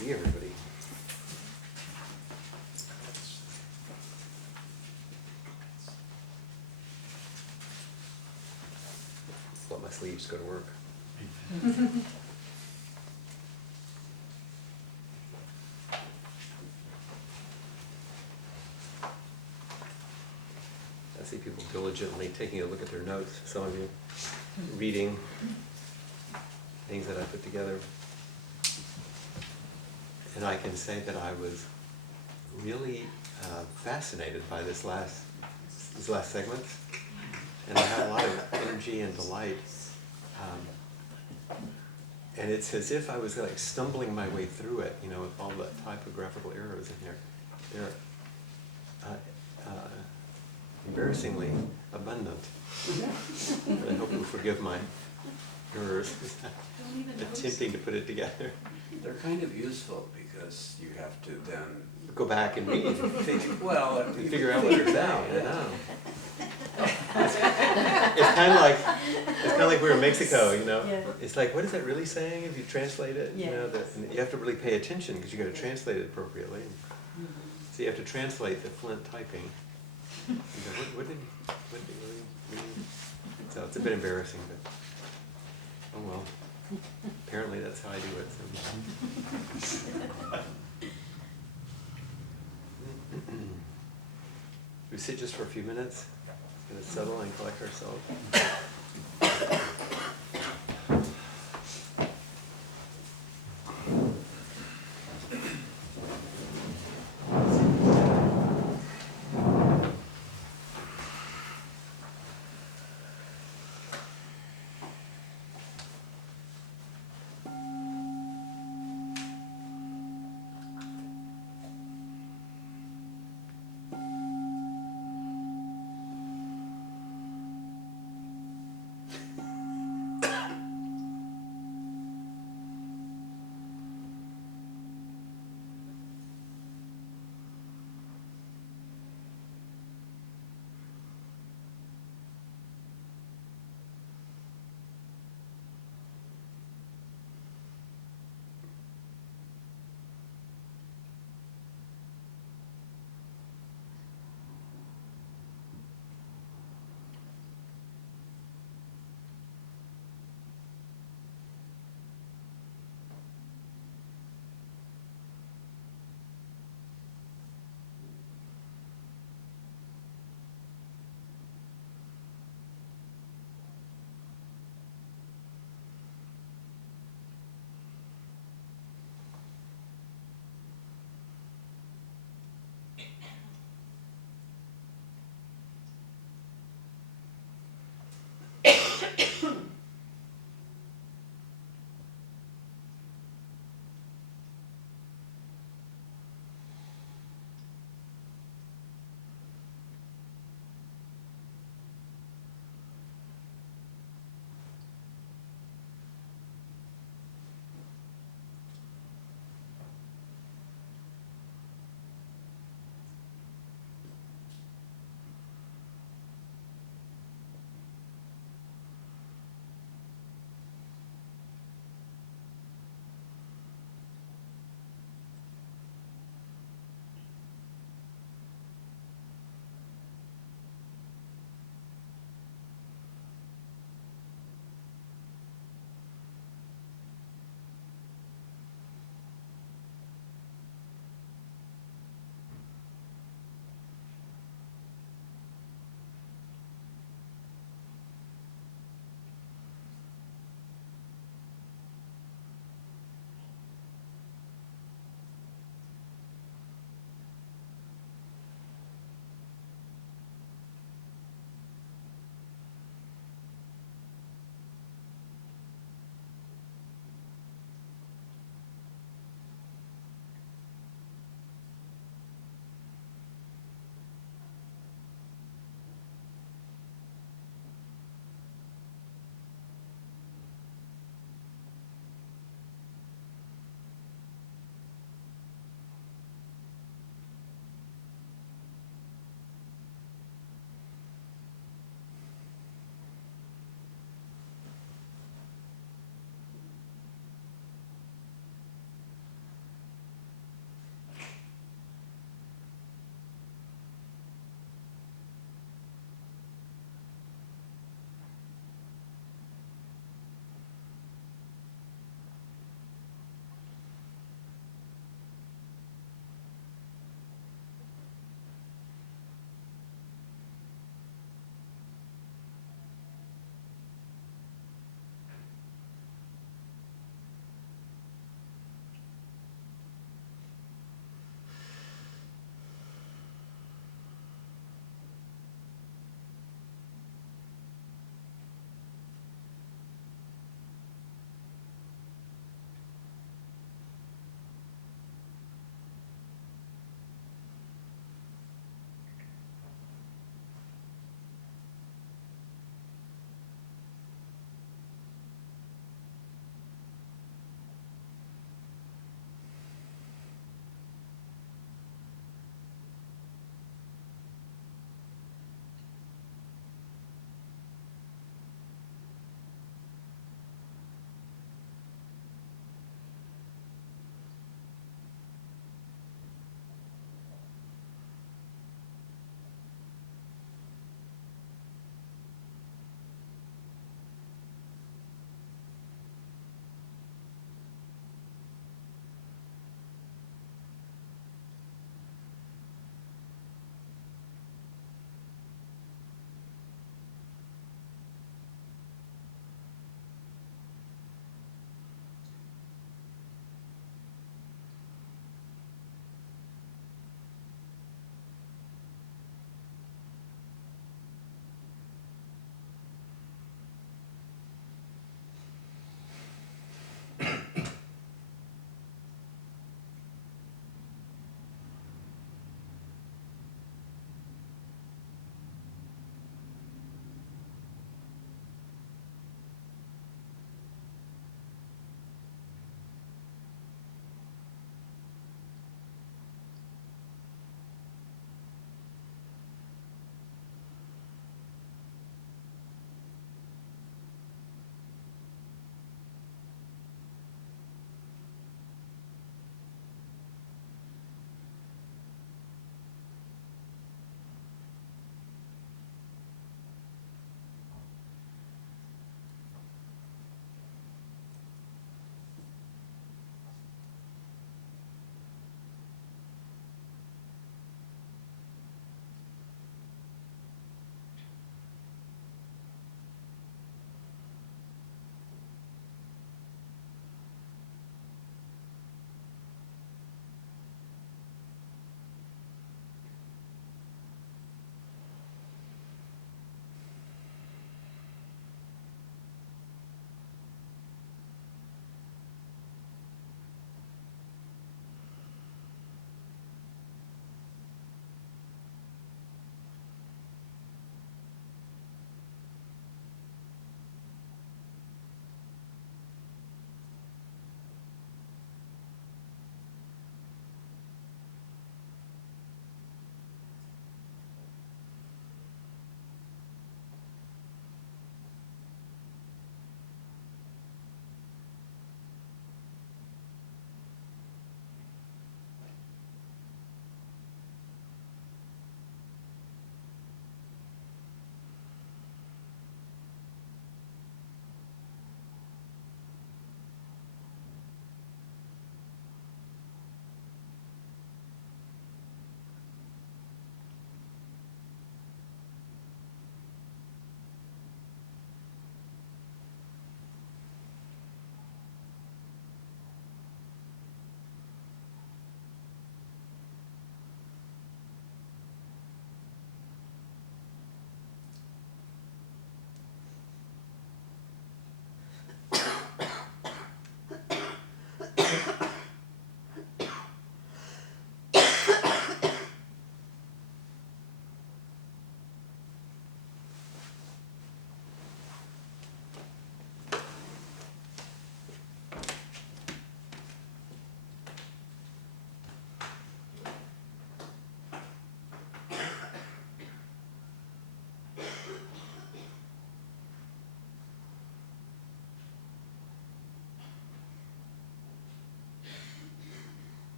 see everybody. Let my sleeves go to work. I see people diligently taking a look at their notes, some of you reading things that I put together. And I can say that I was really fascinated by these last segments. And I had a lot of energy and delight. And it's as if I was like stumbling my way through it, you know, with all the typographical errors in here. They're embarrassingly abundant. I hope you'll forgive my errors. Attempting to put it together. They're kind of useful because you have to then go back and read. Well, figure out what they're saying. I know. It's kind of like we were in Mexico, you know. Yeah. It's like, what is that really saying if you translate it? Yeah. You know, and you have to really pay attention because you got to translate it appropriately. So you have to translate the Flint typing. You go, what did we mean? So it's a bit embarrassing, but oh well. Apparently that's how I do it. So. We sit just for a few minutes, gonna settle and collect ourselves.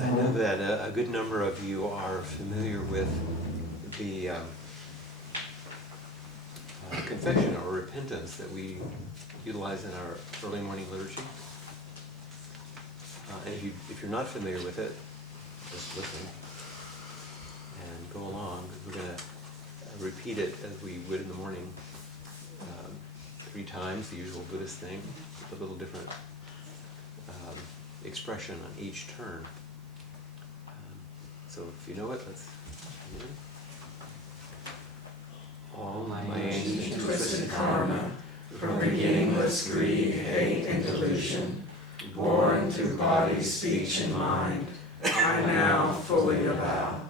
I know that a good number of you are familiar with the confession or repentance that we utilize in our early morning liturgy. And if you're not familiar with it, just listen and go along. We're going to repeat it as we would in the morning 3 times, the usual Buddhist thing, with a little different expression on each turn. So if you know it, let's begin. All my ancient twisted karma, from beginningless greed, hate, and delusion, born through body, speech, and mind, I now fully avow.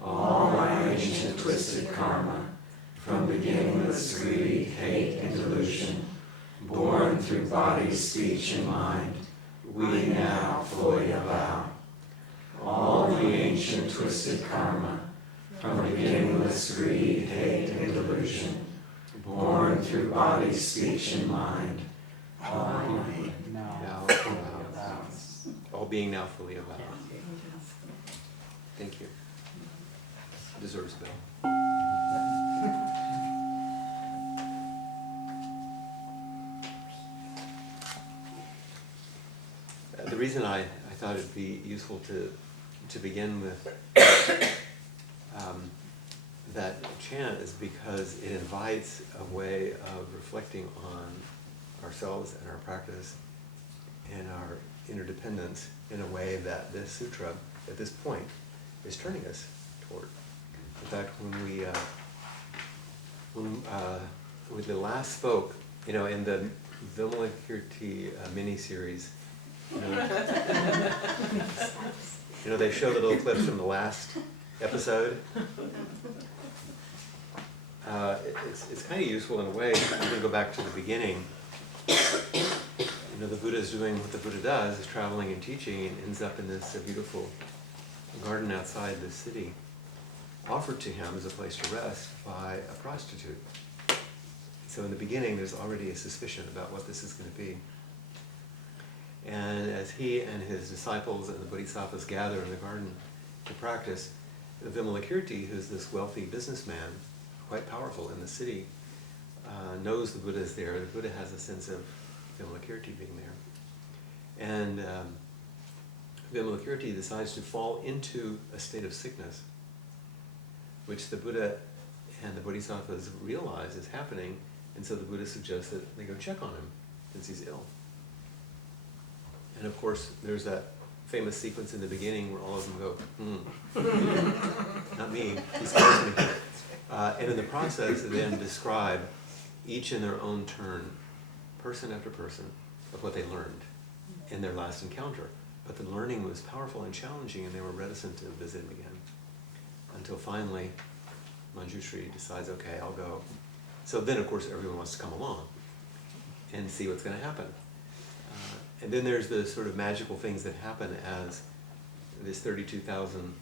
All my ancient twisted karma, from beginningless greed, hate, and delusion, born through body, speech, and mind, we now fully avow. All the ancient twisted karma, from beginningless greed, hate, and delusion, born through body, speech, and mind, all being now fully avowed. Thank you. Deserves a bell. The reason I thought it'd be useful to begin with that chant is because it invites a way of reflecting on ourselves and our practice and our interdependence in a way that this sutra, at this point, is turning us toward. In fact, when the last spoke, in the Vimalakirti mini-series, they show the little clips from the last episode. It's kind of useful in a way. I'm going to go back to the beginning. The Buddha is doing what the Buddha does, is traveling and teaching, and ends up in this beautiful garden outside the city, offered to him as a place to rest by a prostitute. So in the beginning, there's already a suspicion about what this is going to be. And as he and his disciples and the bodhisattvas gather in the garden to practice, the Vimalakirti, who's this wealthy businessman, quite powerful in the city, knows the Buddha is there. The Buddha has a sense of Vimalakirti being there. And Vimalakirti decides to fall into a state of sickness, which the Buddha and the bodhisattvas realize is happening, and so the Buddha suggests that they go check on him since he's ill. And of course, there's that famous sequence in the beginning where all of them go, not me, he scares me. And in the process, they then describe each in their own turn, person after person, of what they learned in their last encounter. But the learning was powerful and challenging, and they were reticent to visit him again. Until finally, Manjushri decides, okay, I'll go. So then, of course, everyone wants to come along and see what's going to happen. And then there's the sort of magical things that happen as these 32,000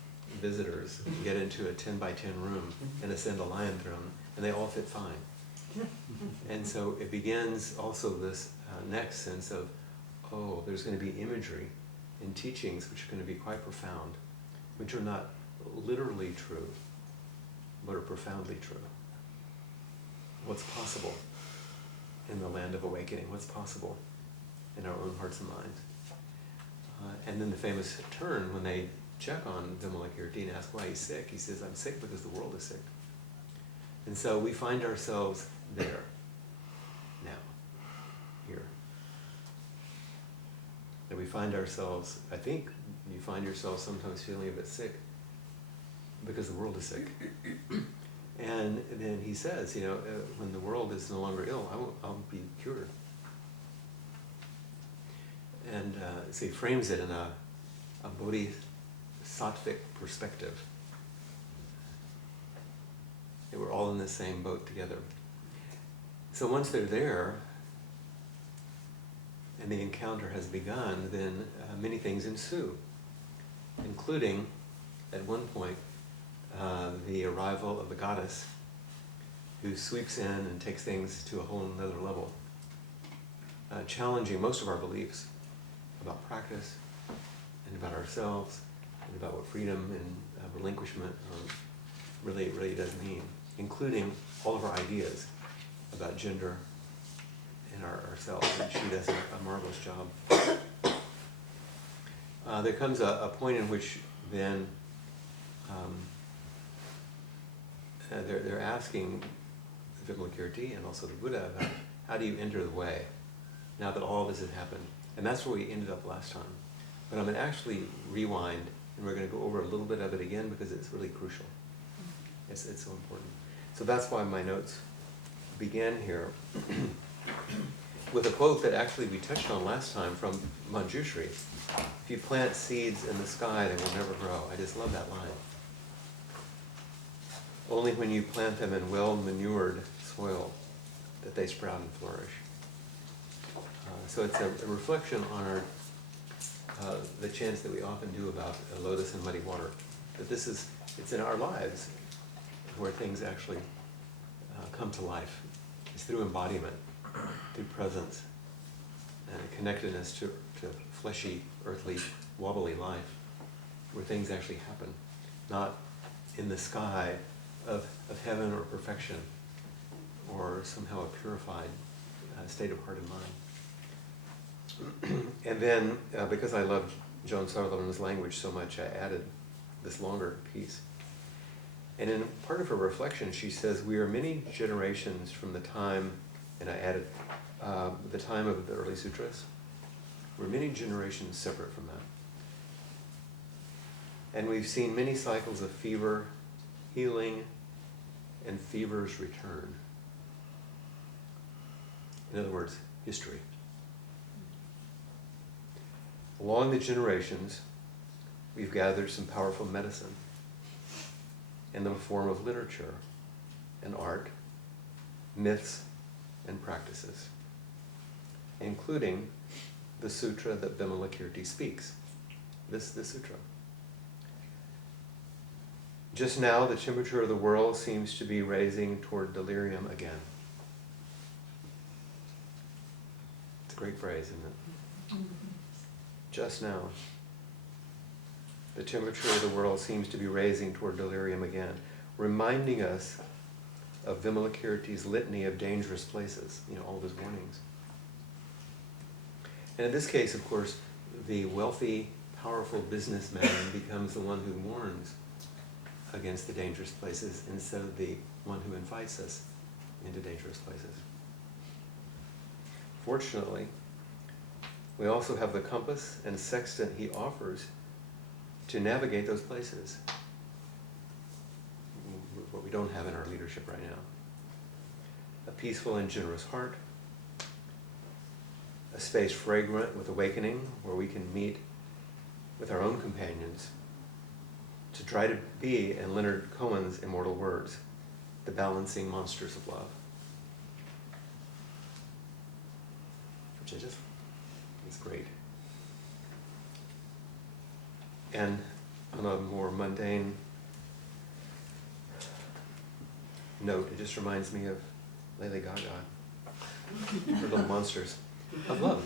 visitors get into a 10 by 10 room and ascend a lion throne, and they all fit fine. And so it begins also this next sense of, oh, there's going to be imagery in teachings which are going to be quite profound, which are not literally true, but are profoundly true. What's possible in the land of awakening? What's possible in our own hearts and minds? And then the famous turn when they check on Vimalakirti and ask why he's sick. He says, I'm sick because the world is sick. And so we find ourselves there, now, here. And we find ourselves, I think you find yourself sometimes feeling a bit sick because the world is sick. And then he says, when the world is no longer ill, I'll be cured. And so he frames it in a bodhisattvic perspective. They were all in the same boat together. So once they're there, and the encounter has begun, then many things ensue, including, at one point, the arrival of the goddess, who sweeps in and takes things to a whole other level, challenging most of our beliefs about practice, and about ourselves, and about what freedom and relinquishment really does mean, including all of our ideas about gender and ourselves, and she does a marvelous job. There comes a point in which then they're asking Vimalakirti and also the Buddha about how do you enter the way now that all this has happened. And that's where we ended up last time. But I'm going to actually rewind, and we're going to go over a little bit of it again because it's really crucial. It's so important. So that's why my notes begin here with a quote that actually we touched on last time from Manjushri. If you plant seeds in the sky, they will never grow. I just love that line. Only when you plant them in well-manured soil that they sprout and flourish. So it's a reflection on the chants that we often do about a lotus and muddy water. That it's in our lives where things actually come to life. It's through embodiment, through presence, and connectedness to fleshy, earthly, wobbly life, where things actually happen, not in the sky of heaven or perfection, or somehow a purified state of heart and mind. And then, because I love Joan Sutherland's language so much, I added this longer piece. And in part of her reflection, she says, we are many generations from the time, and I added the time of the early sutras. We're many generations separate from that. And we've seen many cycles of fever, healing, and fever's return. In other words, history. Along the generations, we've gathered some powerful medicine in the form of literature and art, myths and practices, including the sutra that Vimalakirti speaks, this sutra. Just now, the temperature of the world seems to be rising toward delirium again. It's a great phrase, isn't it? Mm-hmm. Just now, the temperature of the world seems to be rising toward delirium again, reminding us of Vimalakirti's litany of dangerous places, all of his warnings. And in this case, of course, the wealthy, powerful businessman becomes the one who warns against the dangerous places instead of the one who invites us into dangerous places. Fortunately, we also have the compass and sextant he offers to navigate those places, what we don't have in our leadership right now. A peaceful and generous heart, a space fragrant with awakening where we can meet with our own companions to try to be, in Leonard Cohen's immortal words, the balancing monsters of love. Which is great. And on a more mundane note, it just reminds me of Lady Gaga. They're little monsters of love.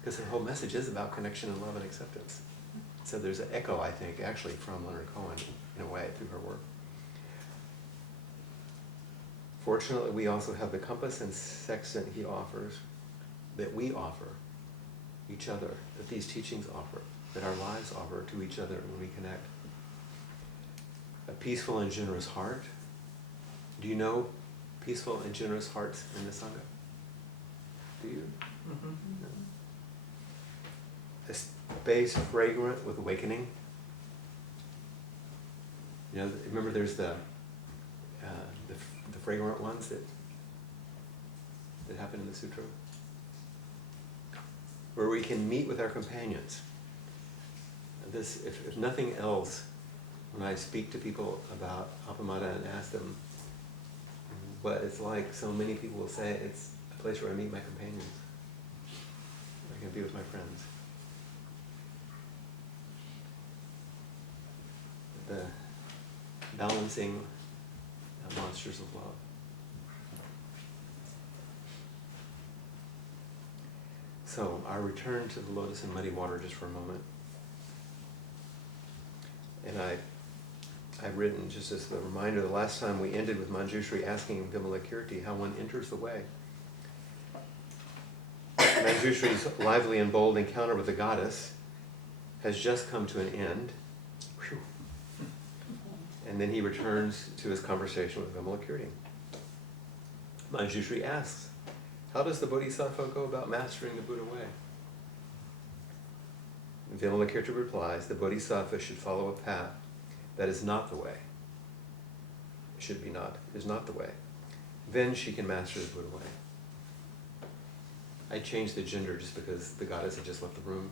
Because her whole message is about connection and love and acceptance. So there's an echo, I think, actually from Leonard Cohen, in a way, through her work. Fortunately, we also have the compass and sextant he offers, that we offer each other, that these teachings offer, that our lives offer to each other when we connect. A peaceful and generous heart. Do you know peaceful and generous hearts in the Sangha? Do you? Mm-hmm. No. A space fragrant with awakening. You know, remember there's the fragrant ones that happen in the sutra, where we can meet with our companions. This, if nothing else, when I speak to people about Appamada and ask them what it's like, so many people will say it's a place where I meet my companions. I can be with my friends. The balancing monsters of love. So, I return to the lotus and muddy water just for a moment. And I've written, just as a reminder, the last time we ended with Manjushri asking Vimalakirti how one enters the way. Manjushri's lively and bold encounter with the goddess has just come to an end. Whew. And then he returns to his conversation with Vimalakirti. Manjushri asks, how does the Bodhisattva go about mastering the Buddha way? Vimalakirti replies, the Bodhisattva should follow a path that is not the way. Should be not, is not the way. Then she can master the Buddha way. I changed the gender just because the goddess had just left the room.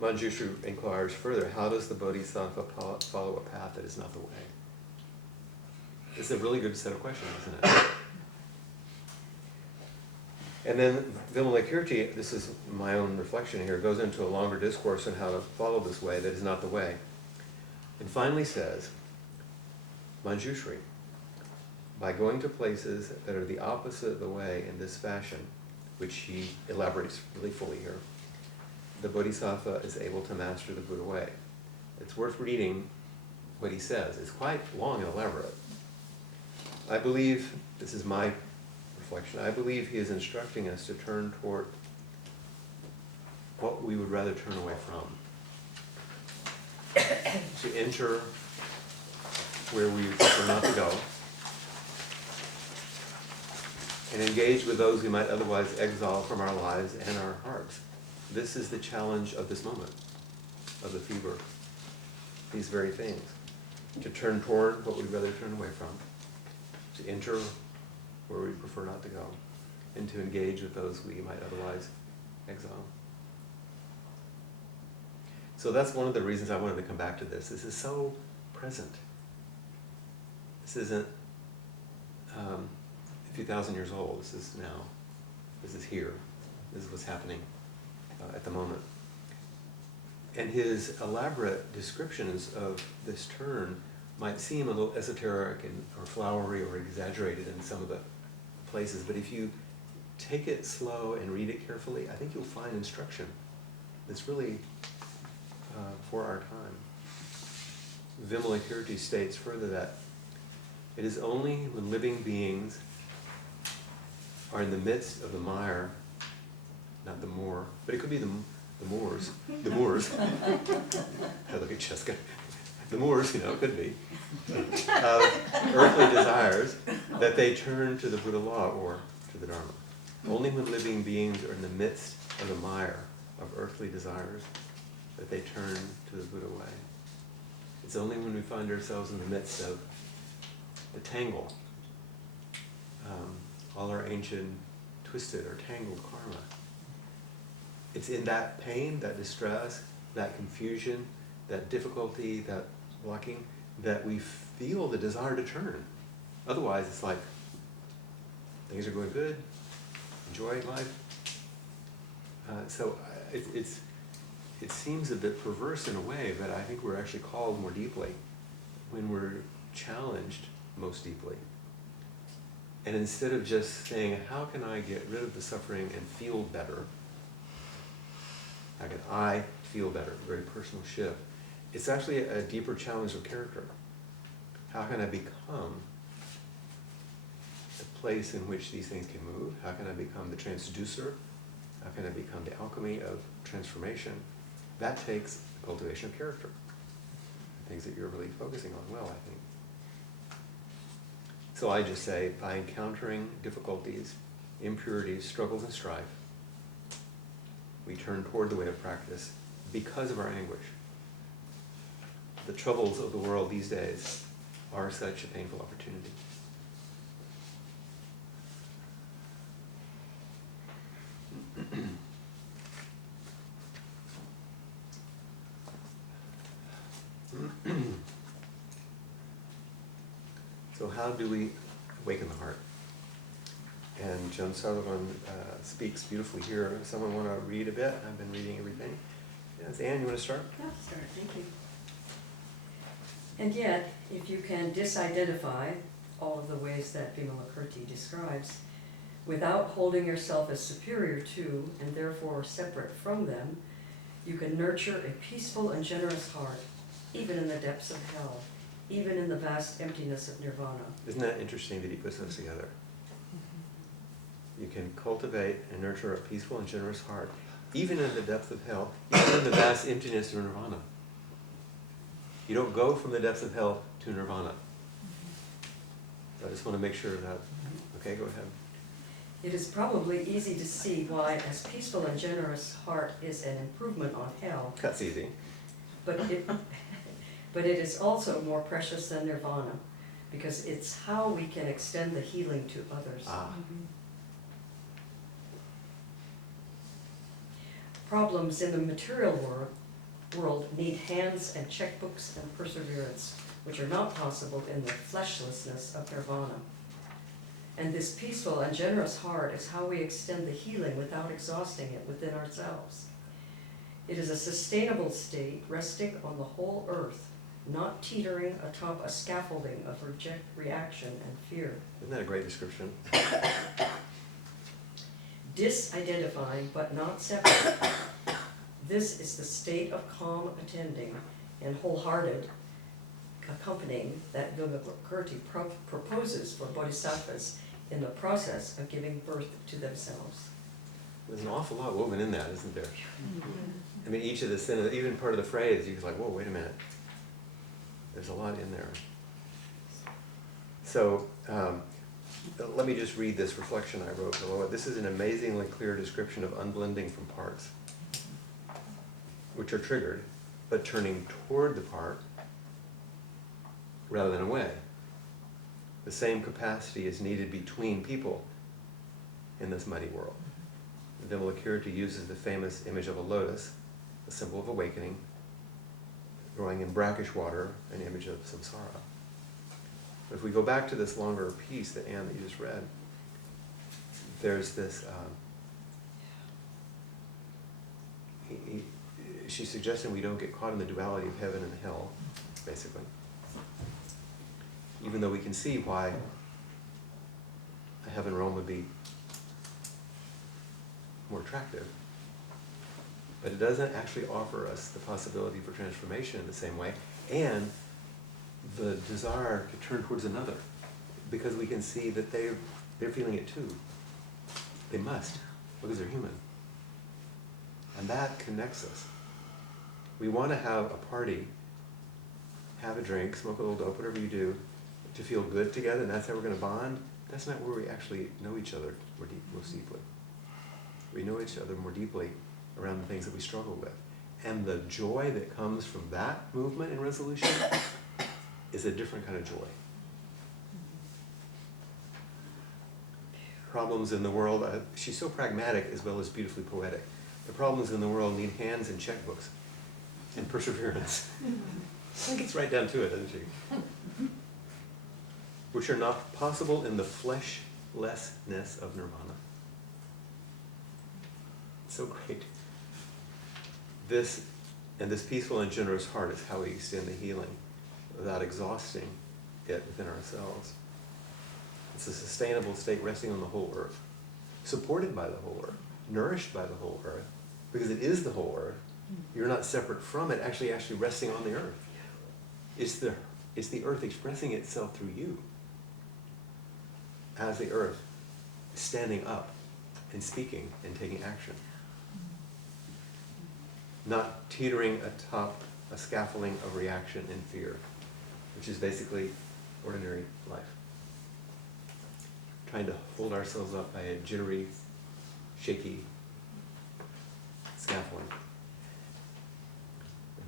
Manjushri inquires further, how does the Bodhisattva follow a path that is not the way? It's a really good set of questions, isn't it? And then Vimalakirti, this is my own reflection here, goes into a longer discourse on how to follow this way that is not the way. And finally says, Manjushri, by going to places that are the opposite of the way in this fashion, which he elaborates really fully here, the Bodhisattva is able to master the Buddha way. It's worth reading what he says. It's quite long and elaborate. I believe, this is my reflection, I believe he is instructing us to turn toward what we would rather turn away from. To enter where we prefer not to go, and engage with those we might otherwise exile from our lives and our hearts. This is the challenge of this moment, of the fever. These very things. To turn toward what we'd rather turn away from. To enter where we prefer not to go. And to engage with those we might otherwise exile. So that's one of the reasons I wanted to come back to this. This is so present. This isn't a few thousand years old. This is now. This is here. This is what's happening at the moment. And his elaborate descriptions of this turn might seem a little esoteric or flowery or exaggerated in some of the places, but if you take it slow and read it carefully, I think you'll find instruction that's really for our time. Vimalakirti states further that it is only when living beings are in the midst of the mire, not the moor, but it could be the moors. The moors. I look at Cheska. The moors, it could be. Earthly desires, that they turn to the Buddha law or to the Dharma. Only when living beings are in the midst of the mire of earthly desires that they turn to the Buddha way. It's only when we find ourselves in the midst of the tangle, all our ancient twisted or tangled karma. It's in that pain, that distress, that confusion, that difficulty, that blocking, that we feel the desire to turn. Otherwise, it's like, things are going good, enjoying life. It seems a bit perverse in a way, but I think we're actually called more deeply when we're challenged most deeply And instead of just saying, how can I get rid of the suffering and feel better? How can I feel better? A very personal shift. It's actually a deeper challenge of character. How can I become the place in which these things can move? How can I become the transducer? How can I become the alchemy of transformation? That takes cultivation of character. Things that you're really focusing on well, I think. So I just say, by encountering difficulties, impurities, struggles, and strife, we turn toward the way of practice because of our anguish. The troubles of the world these days are such a painful opportunity. So how do we awaken the heart? And Joan Sutherland speaks beautifully here. Someone want to read a bit? I've been reading everything. Yes, Anne, you want to start? I'll start, thank you. And yet, if you can disidentify all of the ways that Vimalakirti describes, without holding yourself as superior to, and therefore separate from them, you can nurture a peaceful and generous heart, even in the depths of hell, even in the vast emptiness of nirvana. Isn't that interesting that he puts those together? You can cultivate and nurture a peaceful and generous heart, even in the depth of hell, even in the vast emptiness of nirvana. You don't go from the depths of hell to nirvana. I just want to make sure of that. Okay, go ahead. It is probably easy to see why as peaceful and generous heart is an improvement on hell, That's easy. but it is also more precious than nirvana, because it's how we can extend the healing to others. Problems in the material world need hands and checkbooks and perseverance, which are not possible in the fleshlessness of nirvana. And this peaceful and generous heart is how we extend the healing without exhausting it within ourselves. It is a sustainable state resting on the whole earth, not teetering atop a scaffolding of reaction and fear. Isn't that a great description? Disidentifying but not separate. This is the state of calm attending and wholehearted accompanying that Vimalakirti proposes for bodhisattvas in the process of giving birth to themselves. There's an awful lot woven in that, isn't there? I mean, each of the sentences, even part of the phrase, you're like, whoa, wait a minute. There's a lot in there. So, let me just read this reflection I wrote below it. This is an amazingly clear description of unblending from parts, which are triggered, but turning toward the part rather than away. The same capacity is needed between people in this muddy world. Vimalakirti uses the famous image of a lotus, a symbol of awakening, growing in brackish water, an image of samsara. But if we go back to this longer piece that Anne that you just read, there's this, she's suggesting we don't get caught in the duality of heaven and hell, basically. Even though we can see why a heaven realm would be more attractive. But it doesn't actually offer us the possibility for transformation in the same way, and the desire to turn towards another, because we can see that they're feeling it too. They must, because they're human. And that connects us. We want to have a party, have a drink, smoke a little dope, whatever you do, to feel good together, and that's how we're going to bond. That's not where we actually know each other most deeply. We know each other more deeply around the things that we struggle with. And the joy that comes from that movement and resolution is a different kind of joy. Problems in the world, she's so pragmatic as well as beautifully poetic. The problems in the world need hands and checkbooks and perseverance. She gets right down to it, doesn't she? Which are not possible in the fleshlessness of nirvana. So great. This peaceful and generous heart is how we extend the healing without exhausting it within ourselves. It's a sustainable state resting on the whole earth, supported by the whole earth, nourished by the whole earth, because it is the whole earth. You're not separate from it, actually resting on the earth. It's the earth expressing itself through you as the earth standing up and speaking and taking action. Not teetering atop a scaffolding of reaction and fear, which is basically ordinary life. Trying to hold ourselves up by a jittery, shaky scaffolding.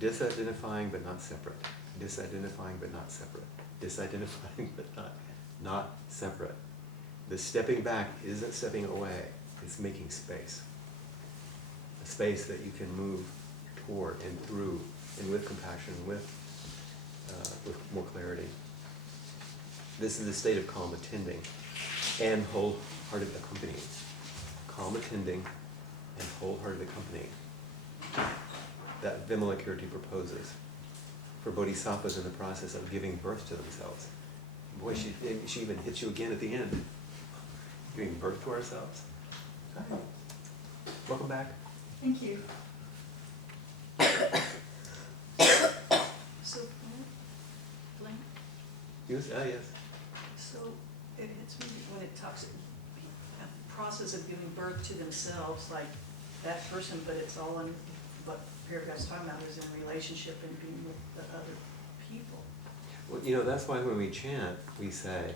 Disidentifying but not separate. Disidentifying but not separate. Disidentifying but not separate. The stepping back isn't stepping away, it's making space. A space that you can move toward and through, and with compassion, with more clarity. This is a state of calm attending and wholehearted accompanying. Calm attending and wholehearted accompanying that Vimalakirti proposes for bodhisattvas in the process of giving birth to themselves. Boy, she even hits you again at the end. Giving birth to ourselves. Hi. Welcome back. Thank you. So, Flint, Yes, yes. so it hits me when it talks, a process of giving birth to themselves, like that person, but it's all in what paragraph's talking about is in relationship and being with the other people. Well, that's why when we chant, we say,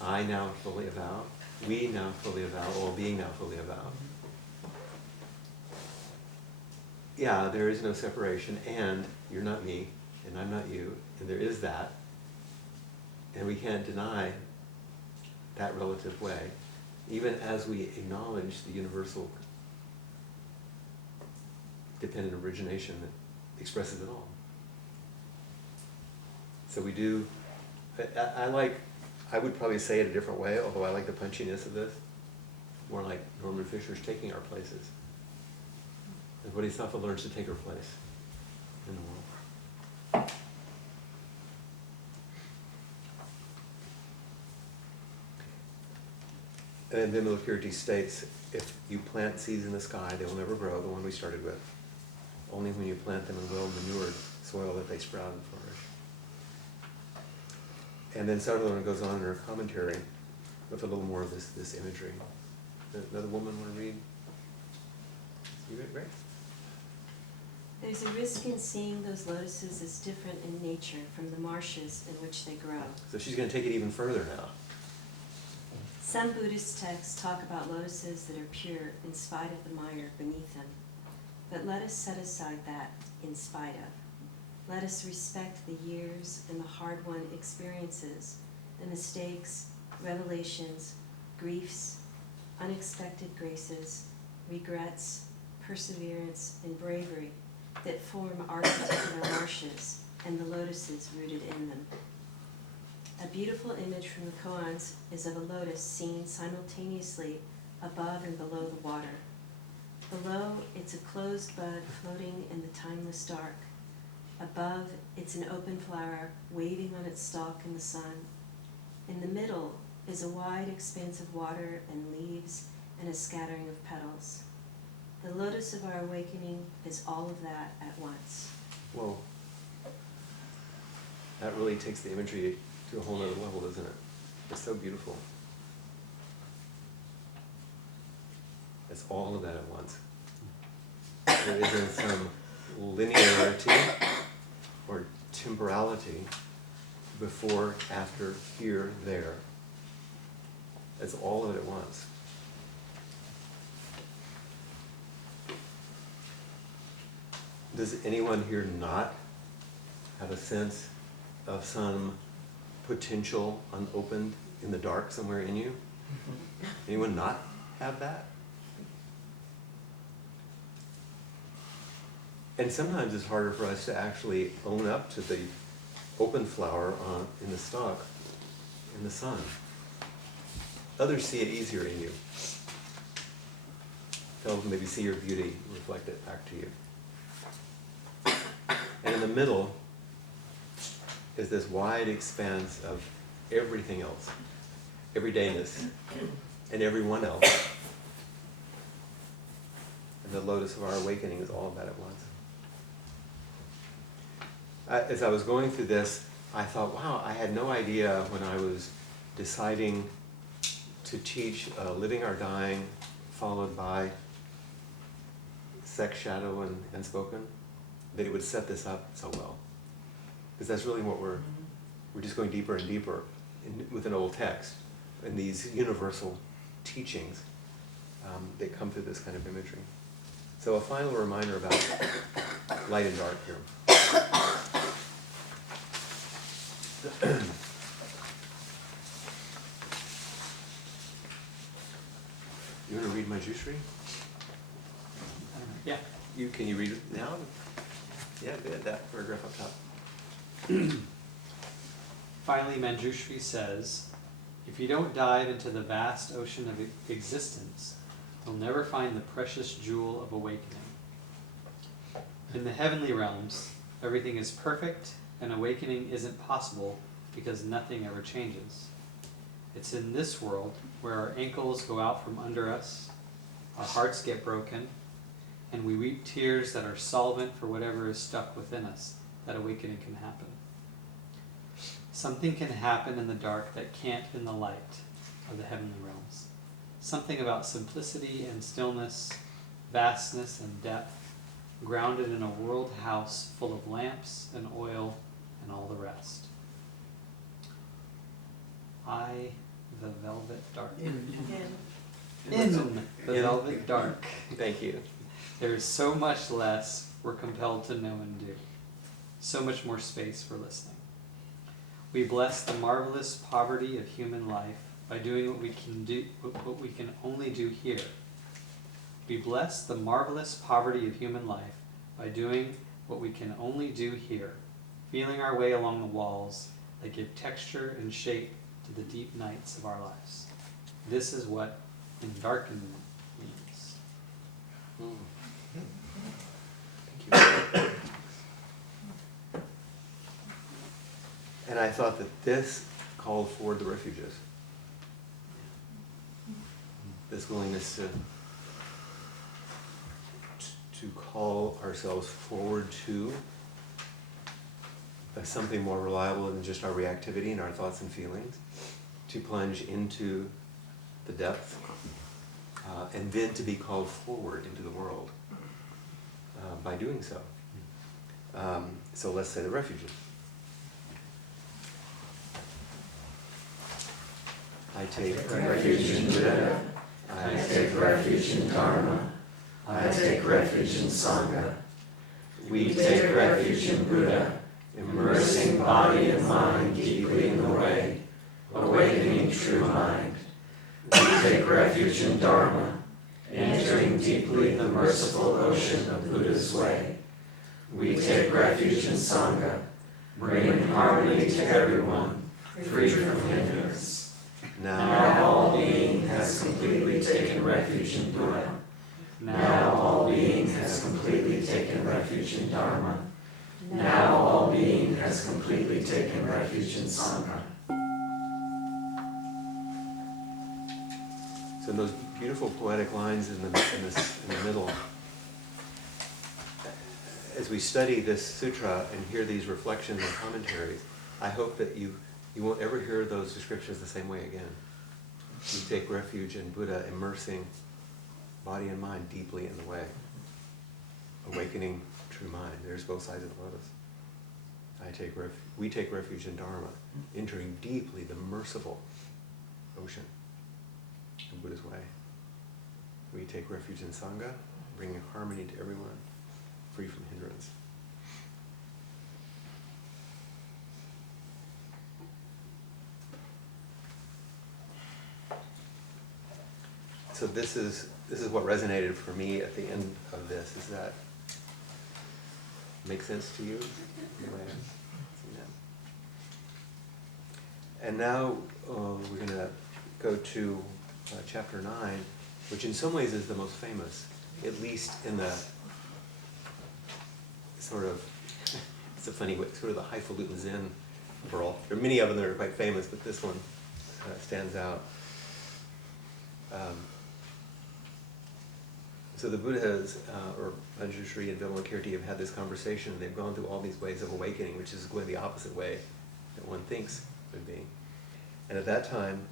I now fully avow, we now fully avow, all being now fully avow. Yeah, there is no separation, and you're not me, and I'm not you, and there is that. And we can't deny that relative way, even as we acknowledge the universal dependent origination that expresses it all. So we do, I would probably say it a different way, although I like the punchiness of this. More like Norman Fisher's taking our places. The Bodhisattva learns to take her place in the world. And then Vimalakirti states, if you plant seeds in the sky, they will never grow, the one we started with. Only when you plant them in well-manured soil that they sprout and flourish. And then Sutherland goes on in her commentary with a little more of this imagery. Another woman want to read? You read, right? There's a risk in seeing those lotuses as different in nature from the marshes in which they grow. So she's going to take it even further now. Some Buddhist texts talk about lotuses that are pure in spite of the mire beneath them. But let us set aside that in spite of. Let us respect the years and the hard-won experiences, the mistakes, revelations, griefs, unexpected graces, regrets, perseverance, and bravery that form our particular marshes and the lotuses rooted in them. A beautiful image from the koans is of a lotus seen simultaneously above and below the water. Below, it's a closed bud floating in the timeless dark. Above, it's an open flower waving on its stalk in the sun. In the middle is a wide expanse of water and leaves and a scattering of petals. The lotus of our awakening is all of that at once. Whoa. That really takes the imagery to a whole other level, doesn't it? It's so beautiful. It's all of that at once. There isn't some linearity or temporality before, after, here, there. It's all of it at once. Does anyone here not have a sense of some potential unopened in the dark somewhere in you? Anyone not have that? And sometimes it's harder for us to actually own up to the open flower in the stalk in the sun. Others see it easier in you. They'll maybe see your beauty reflect it back to you. And in the middle is this wide expanse of everything else. everydayness, and everyone else. And the lotus of our awakening is all of that at once. As I was going through this, I thought, wow, I had no idea when I was deciding to teach Living or Dying, followed by Sex, Shadow, and Spoken, that it would set this up so well. Because that's really what we're just going deeper and deeper with an old text, and these universal teachings that come through this kind of imagery. So a final reminder about light and dark here. You want to read Manjushri? Yeah. Can you read it now? Yeah, good, that paragraph up top. Finally, Manjushri says, if you don't dive into the vast ocean of existence, you'll never find the precious jewel of awakening. In the heavenly realms, everything is perfect, and awakening isn't possible because nothing ever changes. It's in this world where our ankles go out from under us, our hearts get broken, and we weep tears that are solvent for whatever is stuck within us, that awakening can happen. Something can happen in the dark that can't in the light of the heavenly realms. Something about simplicity and stillness, vastness and depth, grounded in a world house full of lamps and oil and all the rest. I, the velvet dark. In the velvet dark. Thank you. There is so much less we're compelled to know and do. So much more space for listening. We bless the marvelous poverty of human life by doing what we can only do here. We bless the marvelous poverty of human life by doing what we can only do here, feeling our way along the walls that give texture and shape to the deep nights of our lives. This is what endarkenment means. Thank you. And I thought that this called forward the refuges. This willingness to call ourselves forward to something more reliable than just our reactivity and our thoughts and feelings, to plunge into the depth, and then to be called forward into the world by doing so. So let's say the refuges. I take refuge in Buddha. I take refuge in Dharma. I take refuge in Sangha. We take refuge in Buddha, immersing body and mind deeply in the way, awakening true mind. We take refuge in Dharma, entering deeply the merciful ocean of Buddha's way. We take refuge in Sangha, bringing harmony to everyone, free from hindrance. Now all being has completely taken refuge in Buddha. Now all being has completely taken refuge in Dharma. Now all being has completely taken refuge in Sangha. So those beautiful poetic lines in the middle. As we study this sutra and hear these reflections and commentaries, I hope that you won't ever hear those descriptions the same way again. You take refuge in Buddha, immersing body and mind deeply in the way, awakening true mind. There's both sides of the lotus. We take refuge in Dharma, entering deeply the merciful ocean of Buddha's way. We take refuge in Sangha, bringing harmony to everyone, free from hindrance. So this is what resonated for me at the end of this. Does that make sense to you? And now we're going to go to chapter 9, which in some ways is the most famous, at least in the sort of, it's a funny way, sort of the highfalutin Zen world. There are many of them that are quite famous, but this one stands out. So the Buddhas, or Manjushri and Vimalakirti, have had this conversation. They've gone through all these ways of awakening, which is going the opposite way that one thinks would be. And at that time,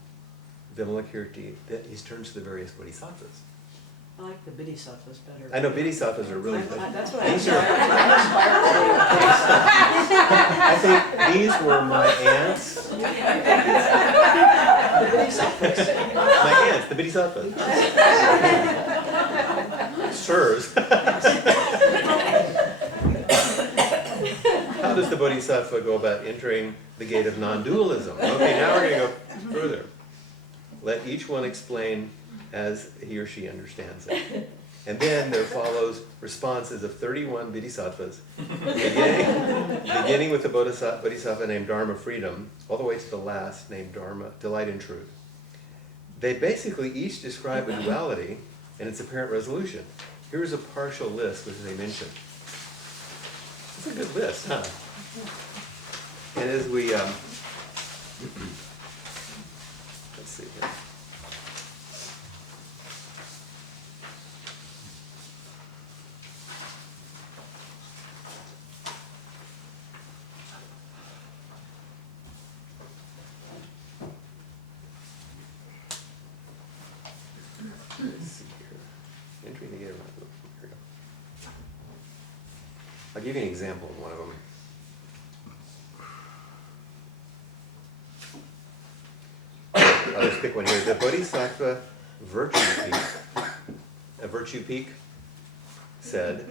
Vimalakirti, he turns to the various bodhisattvas. I like the bodhisattvas better. I know bodhisattvas are really. That's what I These are- inspired. I think these were my aunts. The bodhisattvas. My aunts, the bodhisattvas. Sirs. How does the bodhisattva go about entering the gate of non-dualism? Okay, now we're going to go further. Let each one explain as he or she understands it. And then there follows responses of 31 bodhisattvas, beginning with the bodhisattva named Dharma Freedom, all the way to the last named Dharma Delight in Truth. They basically each describe a duality and its apparent resolution. Here's a partial list which they mention. It's a good list, huh? And as we, let's see here. Let's see here. Entering the gate of non-dualism. Here we go. I'll give you an example of one of them. I'll just pick one here. The Bodhisattva Virtue Peak said,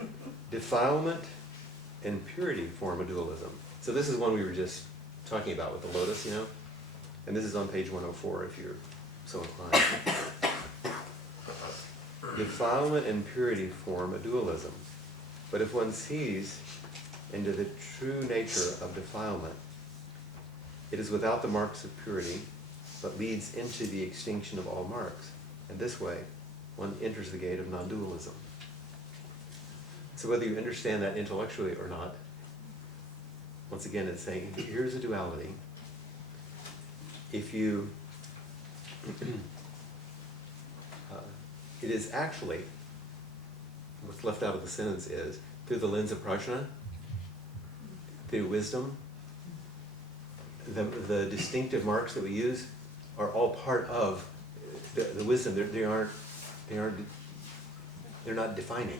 defilement and purity form a dualism. So this is one we were just talking about with the lotus, you know? And this is on page 104 if you're so inclined. Defilement and purity form a dualism. But if one sees into the true nature of defilement, it is without the marks of purity, but leads into the extinction of all marks. And this way, one enters the gate of non-dualism. So whether you understand that intellectually or not, once again it's saying, here's a duality. If you, it is actually, what's left out of the sentence is, through the lens of prajna, through wisdom, the distinctive marks that we use are all part of the wisdom. They're not defining.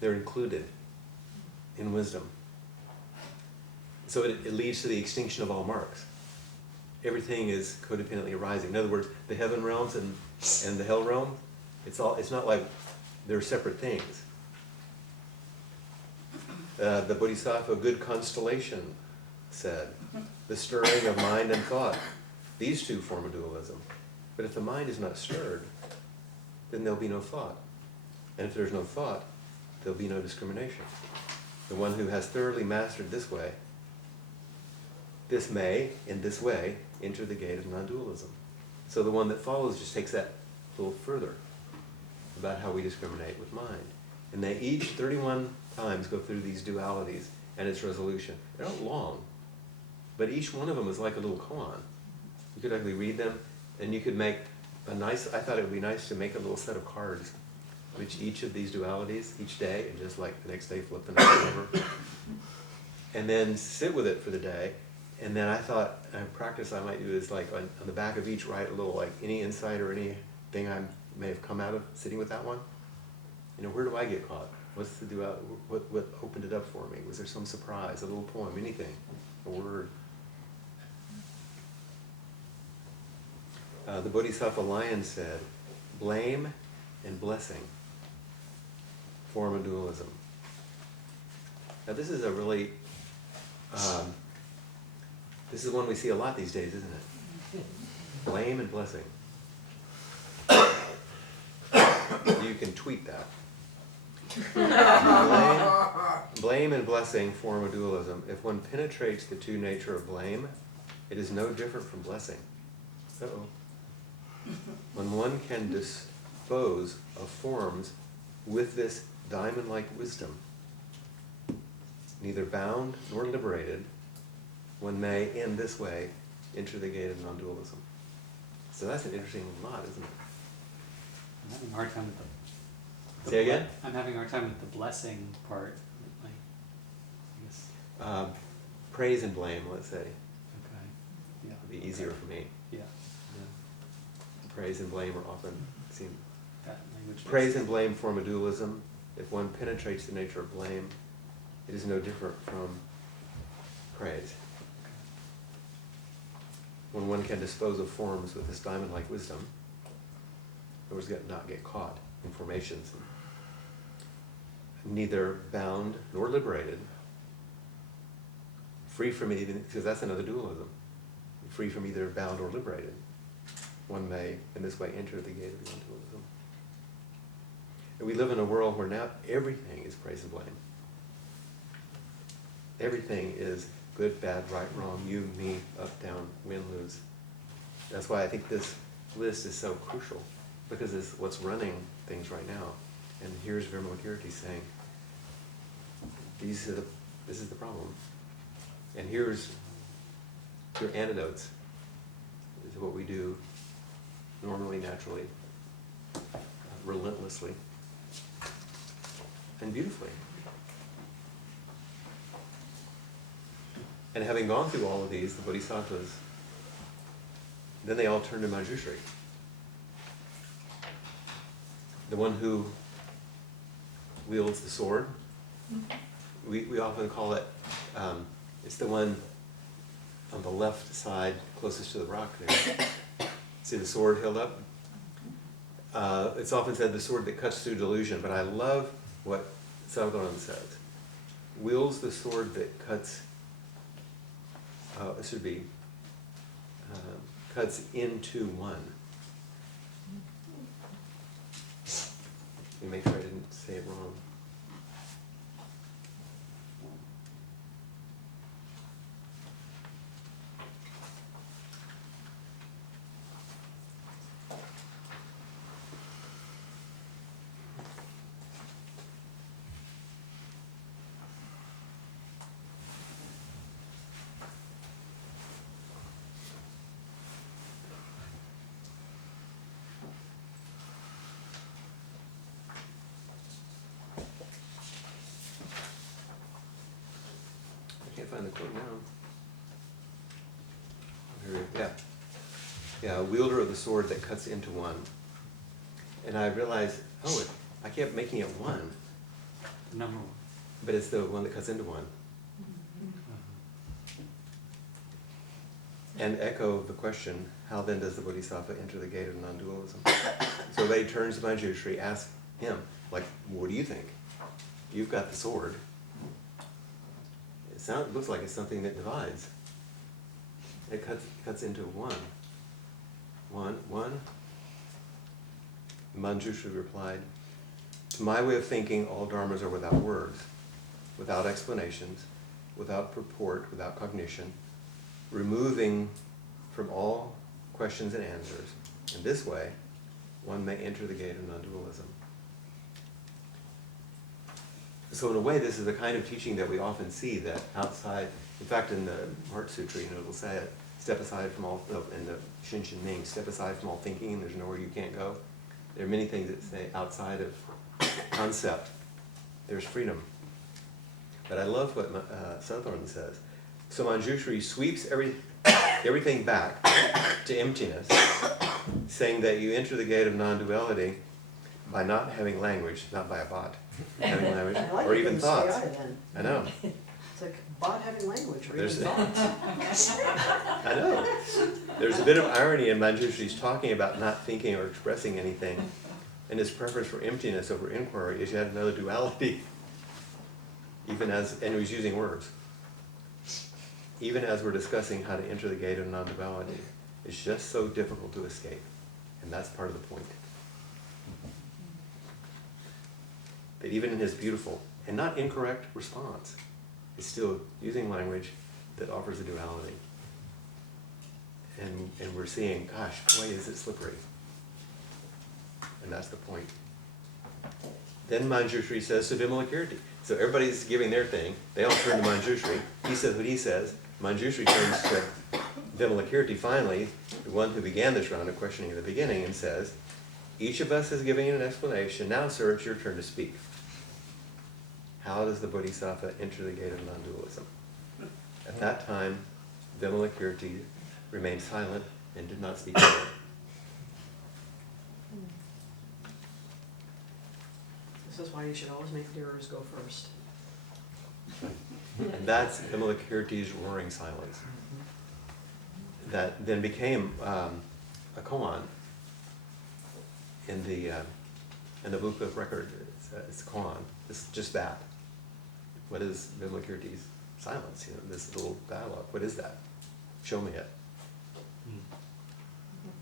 They're included in wisdom. So it leads to the extinction of all marks. Everything is codependently arising. In other words, the heaven realms and the hell realm, it's not like they're separate things. The Bodhisattva Good Constellation said, the stirring of mind and thought, these two form a dualism. But if the mind is not stirred, then there'll be no thought. And if there's no thought, there'll be no discrimination. The one who has thoroughly mastered this way, this may, in this way, enter the gate of non-dualism. So the one that follows just takes that a little further about how we discriminate with mind. And they each 31 times go through these dualities and its resolution. They're not long, but each one of them is like a little koan. You could actually read them, and you could make a nice, I thought it would be nice to make a little set of cards, which each of these dualities, each day, and just like the next day flip the next one over. And then sit with it for the day. And then I thought, a practice I might do is like on the back of each write a little, like any insight or anything I may have come out of sitting with that one. You know, where do I get caught? What's the duality? What opened it up for me? Was there some surprise, a little poem, anything, a word? The Bodhisattva Lion said, blame and blessing form a dualism. Now this is a really, this is one we see a lot these days, isn't it? Blame and blessing. You can tweet that. Blame and blessing form a dualism. If one penetrates the true nature of blame, it is no different from blessing. Uh-oh. When one can dispose of forms with this diamond-like wisdom, neither bound nor liberated, one may, in this way, enter the gate of non-dualism. So that's an interesting lot, isn't it? I'm having a hard time with the Say again? I'm having a hard time with the blessing part. Like, I guess. Praise and blame, let's say, Okay. Yeah. would be easier for me. Yeah. Praise and blame are often seen. That language. makes Praise sense. and blame form a dualism. If one penetrates the nature of blame, it is no different from praise. When one can dispose of forms with this diamond-like wisdom, in other words, not get caught in formations, neither bound nor liberated, free from either, because that's another dualism, free from either bound or liberated, one may in this way enter the gate of non-dualism. And we live in a world where now everything is praise and blame. Everything is good, bad, right, wrong, you, me, up, down, win, lose. That's why I think this list is so crucial, because it's what's running things right now. And here's Vimalakirti saying, this is the problem. And here's your antidotes to what we do normally, naturally, relentlessly, and beautifully. And having gone through all of these, the bodhisattvas, then they all turn to Manjushri. The one who wields the sword. We often call it, it's the one on the left side closest to the rock there. See the sword held up? It's often said the sword that cuts through delusion, but I love what Sadhguru says. Wields the sword that cuts, it should be, cuts into one. Let me make sure I didn't say it wrong. I can't find the quote now. Here, yeah, wielder of the sword that cuts into one. And I realized, I kept making it one, Number one. but it's the one that cuts into one. And echo the question, how then does the bodhisattva enter the gate of non-dualism? So they turns to Manjushri, asks him, like, what do you think? You've got the sword. It looks like it's something that divides. It cuts into one. One. Manjushri replied, to my way of thinking, all dharmas are without words, without explanations, without purport, without cognition, removing from all questions and answers. In this way, one may enter the gate of non-dualism. So in a way, this is the kind of teaching that we often see that outside, in fact, in the Heart Sutra, it'll say it, step aside from all, in the Shinshin Ming, step aside from all thinking, and there's nowhere you can't go. There are many things that say outside of concept, there's freedom. But I love what Sadhguru says. So Manjushri sweeps everything back to emptiness, saying that you enter the gate of non-duality by not having language, not by a bot having language, I like or it even in thoughts. CI then. I know. It's like bot having language or even There's- thoughts. I know. There's a bit of irony in Manjushri's talking about not thinking or expressing anything, and his preference for emptiness over inquiry is yet another duality, and he's using words. Even as we're discussing how to enter the gate of non-duality, it's just so difficult to escape, and that's part of the point. That even in his beautiful and not incorrect response, he's still using language that offers a duality. And we're seeing, gosh, boy, is it slippery. And that's the point. Then Manjushri says to Vimalakirti. So everybody's giving their thing. They all turn to Manjushri. He says what he says. Manjushri turns to Vimalakirti finally, the one who began this round of questioning at the beginning, and says, each of us is giving an explanation. Now, sir, it's your turn to speak. How does the Bodhisattva enter the gate of non-dualism? At that time, Vimalakirti remained silent and did not speak again. This is why you should always make the hearers go first. And that's Vimalakirti's roaring silence. That then became a koan in the book of record. It's a koan. It's just that. What is Vimalakirti's silence? You know, this little dialogue. What is that? Show me it.